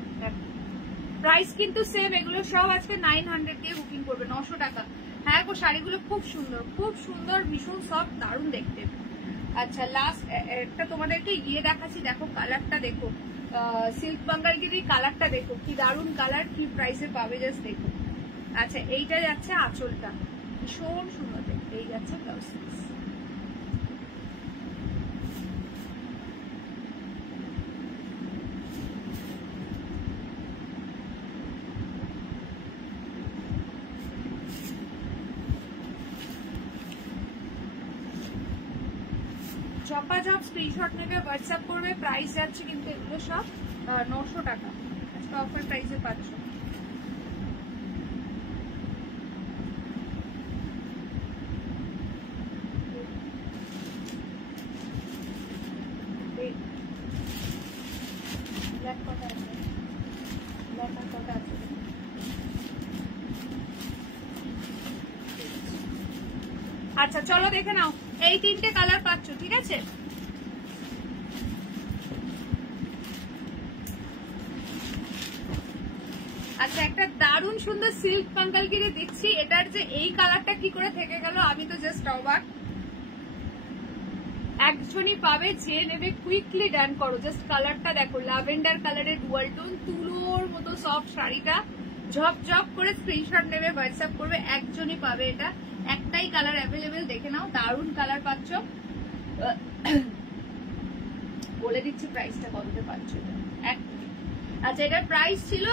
প্রাইস কিন্তু সেম, এগুলো সব আজকে 900 দিয়ে বুকিং করবে, 900 টাকা। হ্যাঁ গো শাড়িগুলো খুব সুন্দর, খুব সুন্দর, ভীষণ সফট, দারুণ দেখতে। আচ্ছা লাস্ট একটা তোমাদেরকে ইয়ে দেখাচ্ছি, দেখো কালারটা দেখো, সিল্ক বাঙ্গালগিরির কালারটা দেখো, কি দারুণ কালার, কি প্রাইসে পাবে জাস্ট দেখো। আচ্ছা এইটা যাচ্ছে আঁচলটা, ভীষণ সুন্দর দেখতে। এই যাচ্ছে ব্লাউজ পিস। ঝপাঝপ স্ক্রিনশট নেবে, হোয়াটসঅ্যাপ করবে। প্রাইস যাচ্ছে কিন্তু এগুলো সব 900 টাকা, আজকে অফার প্রাইসে পাচ্ছ। ব্ল্যাক কটা আছে, ব্ল্যাক আর কটা আছে। আচ্ছা চলো দেখে নাও, এই 3টে কালার পাচ্ছ, ঠিক আছে? আচ্ছা একটা দারুণ সুন্দর সিল্ক কাঙ্কালগিরি দিচ্ছি, এটার যে এই কালারটা কি করে থেকে গেল আমি তো জাস্ট অবাক। একজনই পাবে, যে নেবে কুইকলি ডান করো। জাস্ট কালারটা দেখো, ল্যাভেন্ডার কালারের ডুয়াল টোন, তুলোর মতো সফট শাড়িটা, ঝপঝপ করে স্ক্রিনশট নেবে, হোয়াটসঅ্যাপ করবে, একজনই পাবে। এটা একটাই কালার অ্যাভেলেবেল, দেখে নাও, দারুণ কালার পাচ্ছ। বলে দিচ্ছি প্রাইসটা কততে পাচ্ছ। আচ্ছা এটার প্রাইস ছিল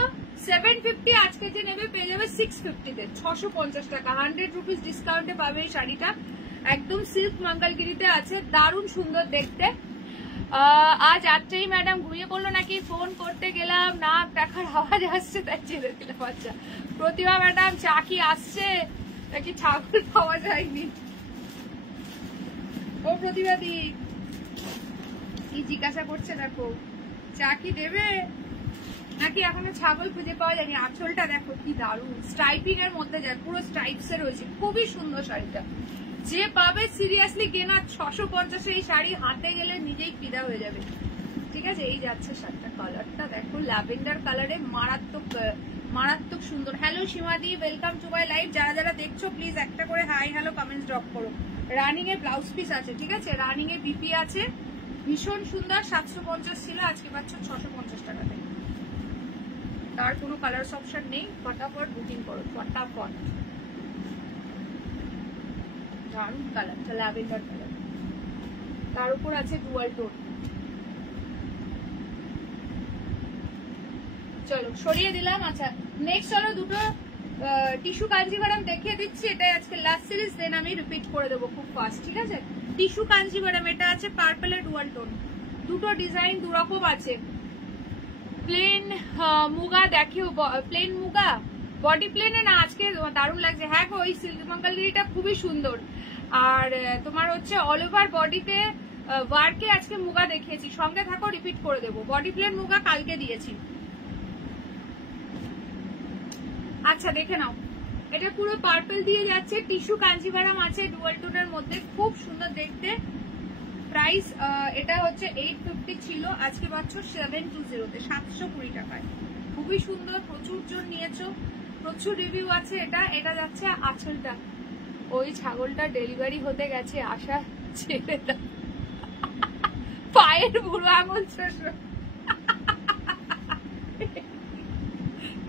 750, আজকে যে নেবে পেয়ে যাবে 650 তে, 650 টাকা, 100 রুপিস ডিসকাউন্টে পাবে এই শাড়িটা। একদম সিল্ক মাঙ্গলগিরিতে আছে, দারুণ সুন্দর দেখতে। আজ রাত্রেই ম্যাডাম ঘুমিয়ে পড়লো নাকি, ফোন করতে গেলাম, নাক দেখার আওয়াজ আসছে তাই ছেড়ে দিলাম। আচ্ছা প্রতিভা ম্যাডাম চা কি আসছে নাকি ছাগল পাওয়া যায়নি? ও প্রতিভা দি কি জিজ্ঞাসা করছে দেখো, চা কি দেবে নাকি এখনো ছাগল খুঁজে পাওয়া যায়নি। আঁচলটা দেখো কি দারুণ, স্ট্রাইপিং এর মধ্যে যায়, পুরো স্ট্রাইপস এ রয়েছে, খুবই সুন্দর শাড়িটা। যে পাবে সিরিয়াসলি কেনা, 650 এই শাড়ি হাতে গেলে নিজেই ফিদা হয়ে যাবে, ঠিক আছে? এই যাচ্ছে শাড়িটা, কালারটা দেখো, ল্যাভেন্ডার কালারে, মারাত্মক মারাত্মক সুন্দর। Hello Simadi, welcome to my live. যারা যারা দেখছো প্লিজ একটা করে হাই হ্যালো কমেন্টস ড্রপ করো। রানিং এ ব্লাউজ পিস আছে, ঠিক আছে? রানিং এ বিপি আছে, ভীষণ সুন্দর। 750 ছিল, আজকে পাচ্ছ 650 টাকাতে। তার কোনো কালার অপশন নেই, ফটাফট বুকিং করো, ফটাফট। দারুণ কালারটা, ল্যাভেন্ডার কালার, তার উপর আছে ডুয়াল টোন। চলো সরিয়ে দিলাম। আচ্ছা নেক্সট চলো দুটো টিস্যু কাঞ্জিভারাম দেখিয়ে দিচ্ছি, এটাই আজকে লাস্ট সিরিজ, দেন আমি রিপিট করে দেবো খুব ফাস্ট, ঠিক আছে? টিস্যু কাঞ্জিভারাম, এটা আছে পার্পেলের ডুয়াল টোন, দুটো ডিজাইন দুরকম আছে। প্লেন মুগা দেখিও, প্লেন মুগা বডি প্লেনে না, আজকে দারুণ লাগছে। হ্যাঁ গো, ওই সিল্ক মাঙ্গলগিরিটা খুবই সুন্দর। আর তোমার হচ্ছে অল ওভার বডিতে ওয়ার্কে আজকে মুগা দেখিয়েছি, সঙ্গে থাকো রিপিট করে দেবো। বডি প্লেন মুগা কালকে দিয়েছি। আচ্ছা দেখে নাও, এটা পুরো পার্পল দিয়ে যাচ্ছে, টিস্যু কাঞ্জিভারাম আছে ডুয়াল টোনের মধ্যে, খুব সুন্দর দেখতে। প্রাইস এটা হচ্ছে 850 ছিল, আজকে পাচ্ছ 720 তে, 720 টাকায়। খুবই সুন্দর, প্রচুর জন নিয়েছো, প্রচুর রিভিউ আছে। এটা এটা যাচ্ছে আঁচলটা, ওই ছাগলটা ডেলিভারি হতে গেছে, আশা ছেড়ে দাও, পায়ের বুড়ো আঙুল ছোট,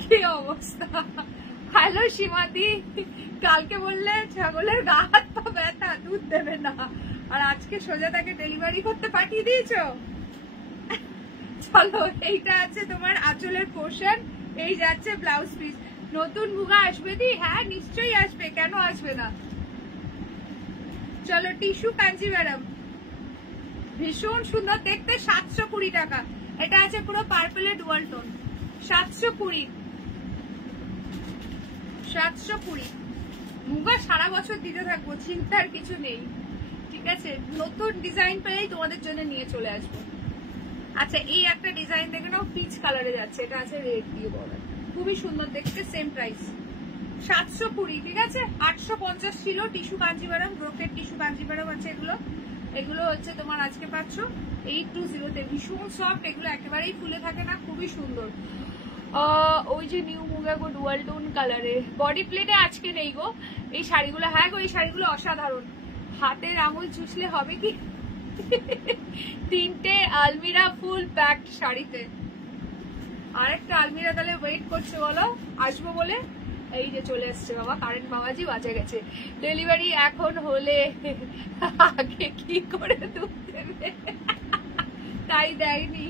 কি অবস্থা। হ্যালো সীমাদি, কালকে বললে ছাগলের গা হাত পা ব্যথা, দুধ দেবে না, আর আজকে সোজা তাকে ডেলিভারি করতে পাঠিয়ে দিয়েছো। চলো এইটা আছে তোমার আঁচলের পোর্শন, এই যাচ্ছে ব্লাউজ পিস। নতুন মুগা আসবে দি? হ্যাঁ নিশ্চয়ই আসবে, কেন আসবে না। চলো টিস্যু কাঞ্জিভারাম, ভীষণ সুন্দর দেখতে, 720 টাকা। এটা আছে পুরো পার্পেলের ডুয়াল টোন, 720। মুগা সারা বছর দিতে থাকবো, চিন্তার কিছু নেই, ঠিক আছে? নতুন ডিজাইন পেলেই তোমাদের জন্য নিয়ে চলে আসবো। আচ্ছা এই একটা ডিজাইন দেখে নাও, পিচ কালারে যাচ্ছে, এটা আছে রেড দিয়ে বর্ডার, খুবই সুন্দর দেখতে। সেম প্রাইস 720, ঠিক আছে? 850 ছিল। Tissue Kanjivaram, brocade tissue Kanjivaram আছে এগুলো। এগুলো হচ্ছে তোমার আজকে পাচ্ছ 820 তে, ভীষণ সফট, এগুলো একেবারেই ফুলে থাকে না, খুবই সুন্দর। ওই যে নিউ মুগা গো ডুয়াল টোন কালারে, বডি প্লেটে আজকে নেই গো এই শাড়িগুলো। হ্যাঁ গো এই শাড়িগুলো অসাধারণ, হাতের আঙুল চুষলে হবে কি। 3টে আলমিরা ফুল প্যাকড শাড়িতে, আরেকটা আলমিরা তাহলে ওয়েট করছে বলো, আসবো বলে। এই যে চলে আসছে বাবা, কারেন্ট বাবাজি বাজে গেছে। ডেলিভারি এখন হলে আগে কি করে দুধ দেবে, তাই দেয়নি।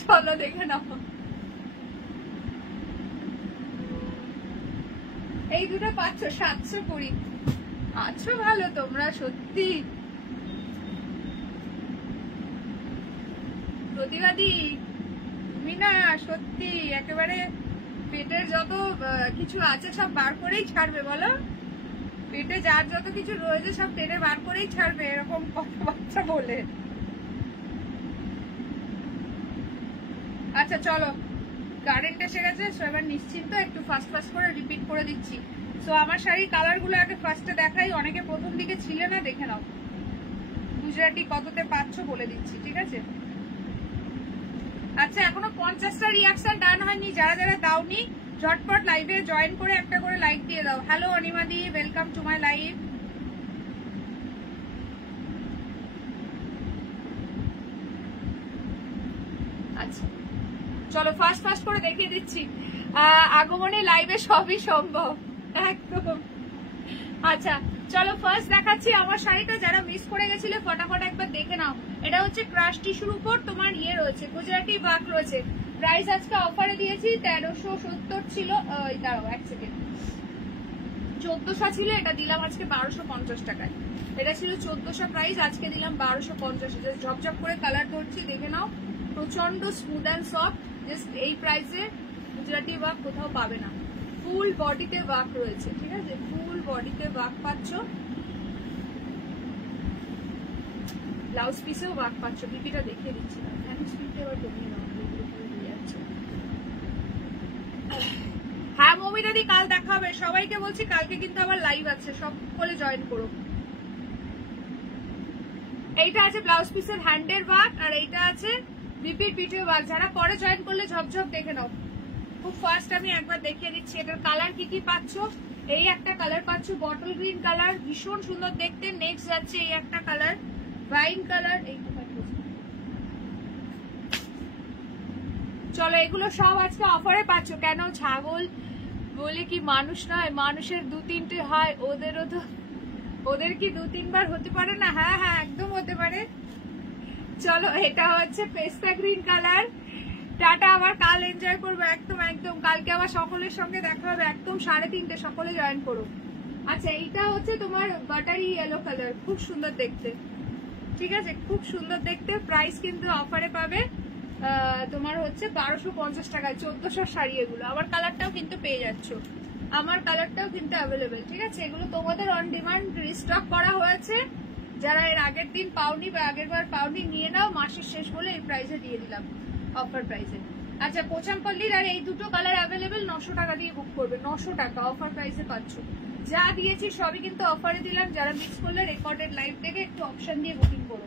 চলো দেখে নাও, এই দুটো পাচ্ছ 720। আছো ভালো তোমরা সত্যি। প্রতিবাদী তুমি না, সত্যি একেবারে পেটের যত কিছু আছে সব বার করেই ছাড়বে বলো, পেটে যার যত কিছু রয়েছে সব টেনে বার করেই ছাড়বে, এরকম কথাবার্তা বলে। আচ্ছা চলো, কারেন্ট এসে গেছে, এবার নিশ্চিন্ত একটু ফাস্ট ফাস্ট করে রিপিট করে দিচ্ছি। সো আমার শাড়ির কালার গুলো আগে ফার্স্টে দেখাই, অনেকে প্রথম দিকে ছিলে না, দেখে নাও। গুজরাটি কততে পাচ্ছ বলে দিচ্ছি, ঠিক আছে? আচ্ছা, এখনো 50টা রিয়াকশন ডান হয়নি, যারা যারা দাওনি ঝটপট লাইভে জয়েন করে একটা করে লাইক দিয়ে দাও। Hello Animadi, welcome to my live. আচ্ছা চলো ফাস্ট করে দেখিয়ে দিচ্ছি। আগমনে লাইভে সবই সম্ভব, একদম। আচ্ছা চলো ফার্স্ট দেখাচ্ছি আমার শাড়িটা, যারা মিস করে গেছিলে ফটাফট একবার দেখে নাও। এটা হচ্ছে ক্রাশ টিস্যুর উপর তোমার ইয়ে রয়েছে, গুজরাটি ওয়ার্ক রয়েছে। প্রাইস আজকে অফারে দিয়েছি 1370 ছিল, দাঁড়াও এক সেকেন্ড, 1400 ছিল, এটা দিলাম আজকে 1250 টাকায়। এটা ছিল 1400 প্রাইস, আজকে দিলাম 1250। ঝপঝপ করে কালার ধরছি, দেখে নাও। প্রচন্ড স্মুথ অ্যান্ড সফট, জাস্ট এই প্রাইসে গুজরাটি ওয়ার্ক কোথাও পাবে না। ফুল বডিতে ওয়ার্ক রয়েছে, ঠিক আছে? ফুল বডিতে ওয়ার্ক পাচ্ছ, ব্লাউজ পিসেও ওয়ার্ক পাচ্ছ। বিপিটা দেখিয়ে দিচ্ছি না, আমি স্পিডে এবার কমিয়ে নাও। হ্যাঁ মমিতাদি, কাল দেখা হবে। সবাইকে বলছি কালকে কিন্তু আবার লাইভ আছে, সব বলে জয়েন করো। এইটা আছে ব্লাউজ পিসের হ্যান্ডের ওয়ার্ক, আর এইটা আছে বিপির পিঠে ওয়ার্ক। যারা পরে জয়েন করলে ঝপঝপ দেখে নাও। খুব ফার্স্ট আমি একবার দেখিয়ে দিচ্ছি এটার কালার কি কি পাচ্ছ। এই একটা কালার পাচ্ছ বটল গ্রিন কালার, ভীষণ সুন্দর দেখতে। নেক্সট যাচ্ছে এই একটা কালার ওয়াইন কালার। চলো এগুলো সব আজকে অফারে পাচ্ছ। কেন ছাগল বলে কি মানুষ নয়? মানুষের 2-3টে হয়, ওদেরও তো, ওদের কি 2-3 বার হতে পারে না? হ্যাঁ হ্যাঁ একদম হতে পারে। চলো এটা হচ্ছে পেস্তা গ্রিন কালার। টাটা, আবার কাল এনজয় করবো একদম একদম। কালকে আবার সকলের সঙ্গে দেখা হবে একদম 3:30, সকলে জয়েন করো। আচ্ছা এইটা হচ্ছে তোমার বাটারি ইয়েলো কালার, খুব সুন্দর দেখতে, ঠিক আছে? খুব সুন্দর দেখতে। প্রাইস কিন্তু অফারে পাবে তোমার হচ্ছে 1250 টাকায়। 1400 শাড়ি এগুলো। আমার কালারটাও কিন্তু পেয়ে যাচ্ছ, আমার কালারটাও কিন্তু অ্যাভেলেবেল, ঠিক আছে? এগুলো তোমাদের অন ডিমান্ড রিস্টক করা হয়েছে। যারা এর আগের দিন পাওনি বা আগের বার পাওনি নিয়ে নাও, মাসের শেষ বলে এই প্রাইসে দিয়ে দিলাম, অফার প্রাইসে। আচ্ছা পোচামপল্লির আর এই দুটো কালার অ্যাভেলেবেল, 900 টাকা দিয়ে বুক করবে। 900 টাকা অফার প্রাইসে পাচ্ছ। যা দিয়েছি সবই কিন্তু অফারে দিলাম। যারা মিস করলে রেকর্ডেড লাইভ থেকে একটু অপশন দিয়ে বুকিং করো।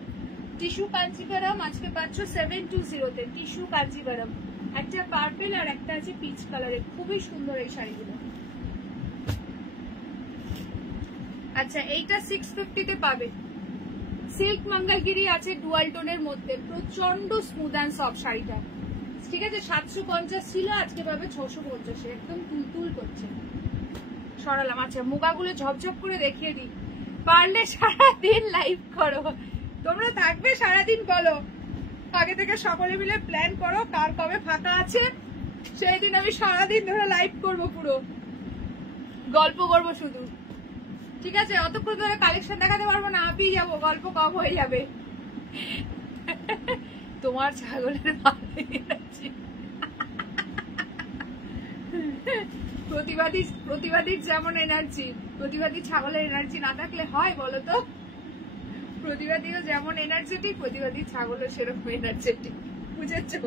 টিস্যু কাঞ্জিভারাম আজকে পাচ্ছ 720-তে। টিস্যু কাঞ্জিভারাম একটা পার্পেল আর একটা আছে পিচ কালারের, খুবই সুন্দর এই শাড়িগুলো। আচ্ছা এইটা 650-তে পাবে। সিল্ক মঙ্গলগিরি আছে ডুয়াল টোনের মধ্যে, প্রচন্ড স্মুথ অ্যান্ড সফট শাড়িটা, ঠিক আছে? 750 ছিল, আজকে পাবে 650, একদম তুলতুল করছে। সরালাম। আচ্ছা মুগাগুলো ঝপঝপ করে দেখিয়ে দিই। পারলে সারাদিন লাইভ করো, তোমরা থাকবে সারাদিন, বলো আগে থেকে সকলে মিলে প্ল্যান করো কার কবে ফাঁকা আছে, সেই দিন আমি সারাদিন ধরে লাইভ করবো, পুরো গল্প করবো শুধু, ঠিক আছে? অতক্ষণ ধরে কালেকশন দেখাতে পারবো না, হাঁপিয়ে যাবো, গল্প কম হয়ে যাবে। তোমার ছাগলের প্রতিবাদীর যেমন এনার্জি, প্রতিবাদী ছাগলের এনার্জি না থাকলে হয় বলো তো? প্রতিবাদীও যেমন এনার্জেটিক, প্রতিবাদী ছাগলও সেরকম এনার্জেটিক, বুঝেছো?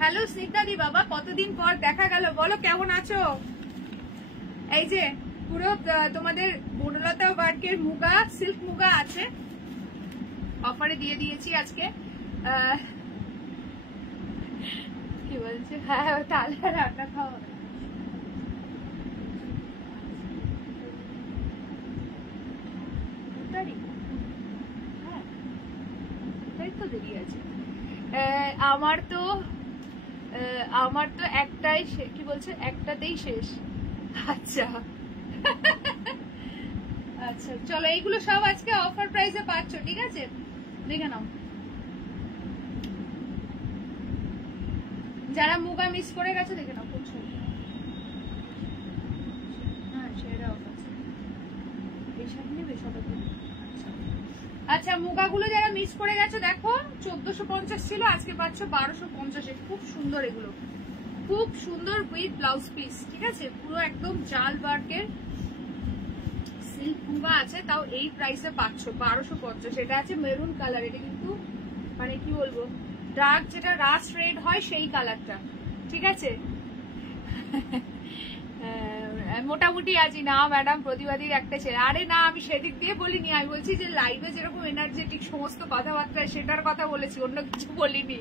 হ্যালো স্নিগ্ধাদি বাবা, কতদিন পর দেখা গেল, বলো কেমন আছো? এই যে পুরো তোমাদের বনলতা ওয়ার্কের মুগা, সিল্ক মুগা আছে, অফারে দিয়ে দিয়েছি আজকে। কি বলছে? হ্যাঁ তাহলে রান্না খাওয়া হ্যাঁ তাই তো দেরি আছে। আমার তো একটাই, কি বলছে, একটাতেই শেষ। আচ্ছা আচ্ছা চলো এইগুলো সব আজকে অফার প্রাইসে পাচ্ছ, ঠিক আছে? দেখে নাও। যারা মুগা মিস করে গেছে দেখে নাও, খুব সুন্দর। হ্যাঁ সেটা অফার এই শাড়ি নেবে সবাই। আচ্ছা মুগাগুলো যারা মিস করে গেছো দেখো, 1450 ছিল, আজকে পাচ্ছ 1250-এ। খুব সুন্দর এগুলো, খুব সুন্দর উইথ ব্লাউজ পিস, ঠিক আছে? পুরো একদম জাল ওয়ার্কের সিল্ক মুগা আছে, তাও এই প্রাইসে পাচ্ছ 1250। এটা আছে মেরুন কালার, এটা কিন্তু মানে কি বলবো ডার্ক যেটা রাস্ট রেড হয় সেই কালারটা, ঠিক আছে। মোটামুটি আছি না ম্যাডাম, প্রতিবাদীর একটা ছেলে। আরে না, আমি সেদিক দিয়ে বলিনি, আমি বলছি যে লাইভে যেরকম এনার্জেটিক সমস্ত কথাবার্তা সেটার কথা বলেছি, অন্য কিছু বলিনি।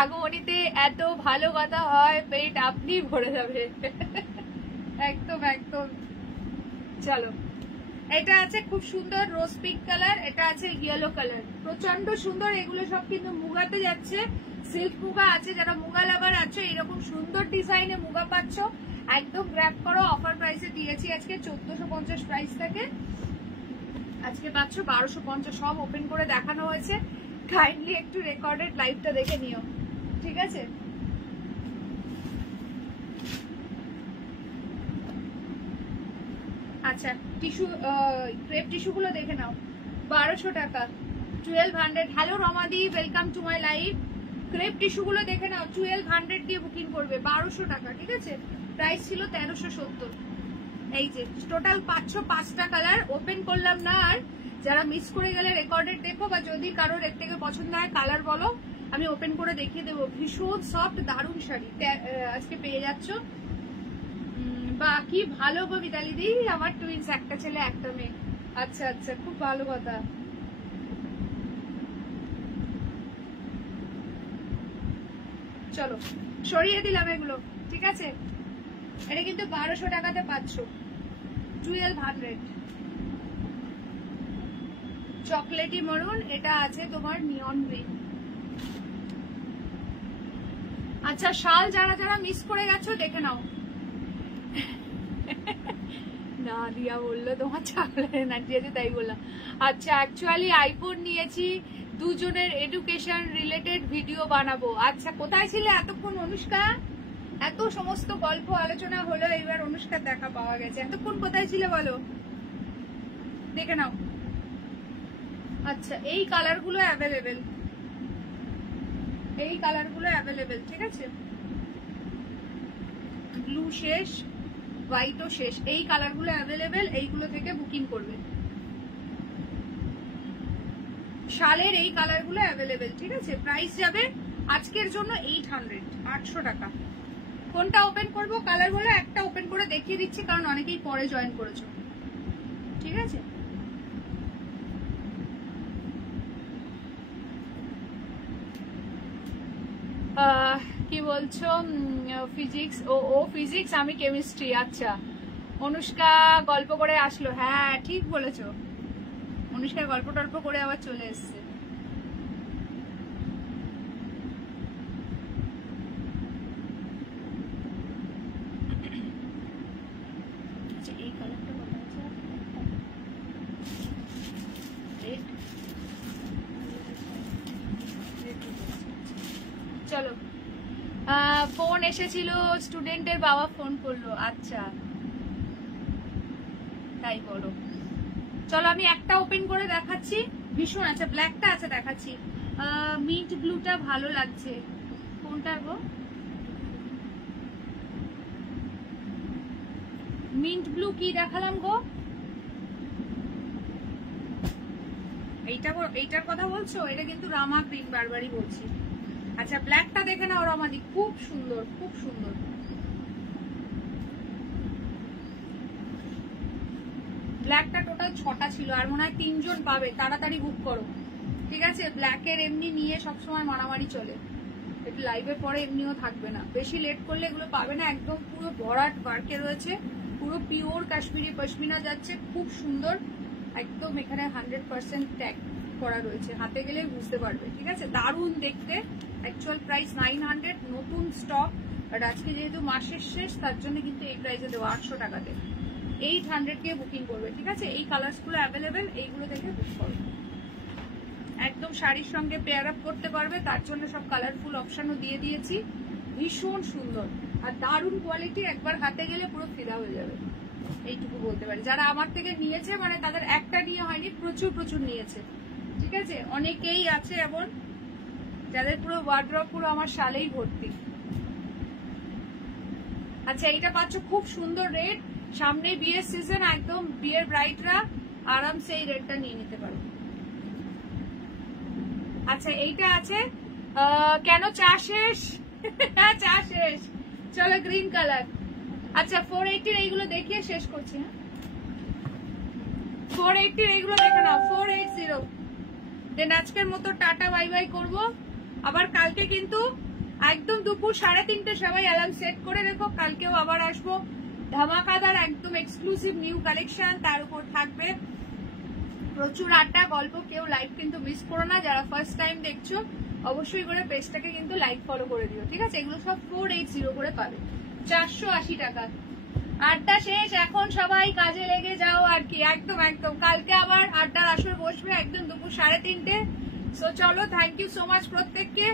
আগমনীতে এত ভালো কথা হয়, পেট আপনি ভরে যাবে। একদম একদম। চলো, এটা আছে খুব সুন্দর রোজ পিঙ্ক কালার, এটা আছে ইয়েলো কালার, প্রচন্ড সুন্দর। এগুলো সব কিন্তু মুগাতে যাচ্ছে, সিল্ক মুগা আছে। যারা মুগা লাভার আছে, এরকম সুন্দর ডিজাইনে মুগা পাচ্ছ, একদম গ্র্যাব করো। অফার প্রাইসে দিয়েছি আজকে 1450 প্রাইস থাকে, আজকে পাচ্ছ 1250। সব ওপেন করে দেখানো হয়েছে, কাইন্ডলি একটু রেকর্ডেড লাইভটা দেখে নিও, ঠিক আছে। আচ্ছা, টিস্যু ক্রেপ টিস্যু গুলো দেখে নাও, 1200 টাকা, 1200। Hello Ramadi, welcome to my live. Crepe tissue গুলো দেখে নাও, 1200 দিয়ে বুকিং করবে, 1200 টাকা, ঠিক আছে। প্রাইস ছিল 1370। এই যে টোটাল পাচ্ছ 5টা কালার, ওপেন করলাম না। আর যারা মিস করে গেলে রেকর্ডেড দেখো, বা যদি কারোর এর থেকে পছন্দ হয় কালার বলো, আমি ওপেন করে দেখিয়ে দেবো। ভীষণ সফট দারুণ শাড়ি আজকে পেয়ে যাচ্ছ। বা কি ভালো গো মিতালি দি, আমার টুইন্স, একটা ছেলে একটা মেয়ে। আচ্ছা আচ্ছা, খুব ভালো কথা। চলো সরিয়ে দিলাম এগুলো, ঠিক আছে। এটা কিন্তু 1200 টাকাতে পাচ্ছ, 1200। চকলেটি মরুন, এটা আছে তোমার নিয়ন গ্রিন। আচ্ছা, শাল যারা যারা মিস করে গেছো দেখে নাও। না দিয়া বললো তোমার চকলেট এনার্জি আছে, তাই বললাম। আচ্ছা, অ্যাকচুয়ালি আইফোন নিয়েছি, দুজনের এডুকেশন রিলেটেড ভিডিও বানাবো। আচ্ছা, কোথায় ছিলে এতক্ষণ অনুষ্কা? এত সমস্ত গল্প আলোচনা হলো, এবার অনুষ্কার দেখা পাওয়া গেছে। এতক্ষণ কোথায় ছিলে বলো, দেখে নাও। আচ্ছা, এই কালার গুলো অ্যাভেলেবেল, এই কালার গুলো অ্যাভেলেবেল, ঠিক আছে। ব্লু শেষ, হোয়াইটও শেষ, এই কালার গুলো অ্যাভেলেবেল, এইগুলো থেকে বুকিং করবে। শালের এই কালার গুলো অ্যাভেলেবেল, ঠিক আছে। প্রাইস যাবে আজকের জন্য 800, 800 টাকা। কোনটা ওপেন করবো কালার গুলো, একটা ওপেন করে দেখিয়ে দিচ্ছি, কারণ অনেকেই পরে জয়েন করেছো, ঠিক আছে। কি বলছো? ফিজিক্স, ও ফিজিক্স, আমি কেমিস্ট্রি। আচ্ছা, অনুষ্কা গল্প করে আসলো, হ্যাঁ ঠিক বলেছো। অনুষ্কা গল্প টল্প করে আবার চলে এসছে। এই কালারটা কত আছে? চলো, ফোন এসেছিল, স্টুডেন্টের বাবা ফোন করলো। আচ্ছা, তাই বলো। চলো, আমি একটা ওপেন করে দেখাচ্ছি, ভীষণ আছে। ব্ল্যাকটা আছে দেখাচ্ছি, মিন্ট ব্লুটা ভালো লাগছে। কোনটা গো? মিন্ট ব্লু কি দেখালাম গো? এইটার কথা বলছো? এটা কিন্তু রামা গ্রিন, বারবারই বলছি। আচ্ছা, ব্ল্যাকটা দেখে নাও রমাদি, খুব সুন্দর, খুব সুন্দর। ব্ল্যাকটা টোটাল 6টা ছিল, আর মনে হয় 3 জন পাবে, তাড়াতাড়ি বুক করো, ঠিক আছে। ব্ল্যাকের এমনি নিয়ে সবসময় মারামারি চলে, একটু লাইভের পরে এমনিও থাকবে না, বেশি লেট করলে এগুলো পাবে না। একদম পুরো ভরাট ওয়ার্কে রয়েছে, পুরো পিওর কাশ্মীরি পশমিনা যাচ্ছে, খুব সুন্দর একদম। এখানে 100% ট্যাগ করা রয়েছে, হাতে গেলে বুঝতে পারবে, ঠিক আছে। দারুণ দেখতে। অ্যাকচুয়াল প্রাইস 900, নতুন স্টক, আর আজকে যেহেতু মাসের শেষ, তার জন্য কিন্তু এই প্রাইসে দেবো 800 টাকাতে। 800 দিয়ে বুকিং করবে, ঠিক আছে। এই কালার্স গুলো অ্যাভেলেবেল, এইগুলো দেখে বুক করবে। একদম শাড়ির সঙ্গে পেয়ার আপ করতে পারবে, তার জন্য সব কালারফুল অপশনও দিয়ে দিয়েছি। ভীষণ সুন্দর আর দারুণ কোয়ালিটি, একবার হাতে গেলে পুরো ফিদা হয়ে যাবে, এইটুকু বলতে পারি। যারা আমার থেকে নিয়েছে, মানে তাদের একটা নিয়ে হয়নি, প্রচুর প্রচুর নিয়েছে, ঠিক আছে। অনেকেই আছে এমন যাদের পুরো ওয়ার্ড্রপ পুরো আমার শালেই ভর্তি। আচ্ছা, এইটা পাচ্ছ খুব সুন্দর রেড, সামনে বিয়ের সিজন, একদম বিয়ের ব্রাইডরা আরামসে এই রেটটা নিয়ে নিতে পারো। আচ্ছা এইটা আছে, কেন চা শেষ? হ্যাঁ চা শেষ, চলো গ্রিন কালার। আচ্ছা 480 এইগুলো দেখিয়ে শেষ করছি। হ্যাঁ 480 এইগুলো দেখে নাও, 480। দেন আজকের মতো টাটা বাই বাই করবো। আবার কালকে কিন্তু একদম দুপুর 3:30 সবাই অ্যালার্ম সেট করে রেখো, কালকেও আবার আসবো ধামাকাদার একদম এক্সক্লুসিভ নিউ কালেকশন, তার উপর থাকবে প্রচুর আড্ডা গল্প। কেউ লাইভ কিন্তু মিস করো না, যারা ফার্স্ট টাইম দেখছো অবশ্যই করে পেজটাকে কিন্তু লাইক ফলো করে দিও, ঠিক আছে? এগুলো সব 480 করে পাবে, 480 টাকা। আড্ডা শেষ, এখন সবাই কাজে লেগে যাও আর কি। একদম একদম কালকে আবার আড্ডার আসর বসবে একদম দুপুর 3:30। সো চলো, থ্যাংক ইউ সো মাচ প্রত্যেককে,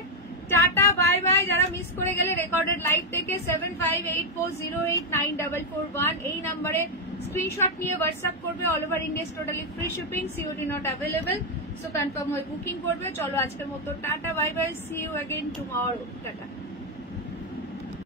টাটা বাই বাই। যারা মিস করে গেলে রেকর্ডেড লাইভ থেকে 7584089441 এই নাম্বারে স্ক্রিনশট নিয়ে হোয়াটসঅ্যাপ করবে। All over India totally free shipping, COD not available. So confirm হয়ে বুকিং করবে। চলো আজকের মতো tata bye bye, see you again tomorrow, tata.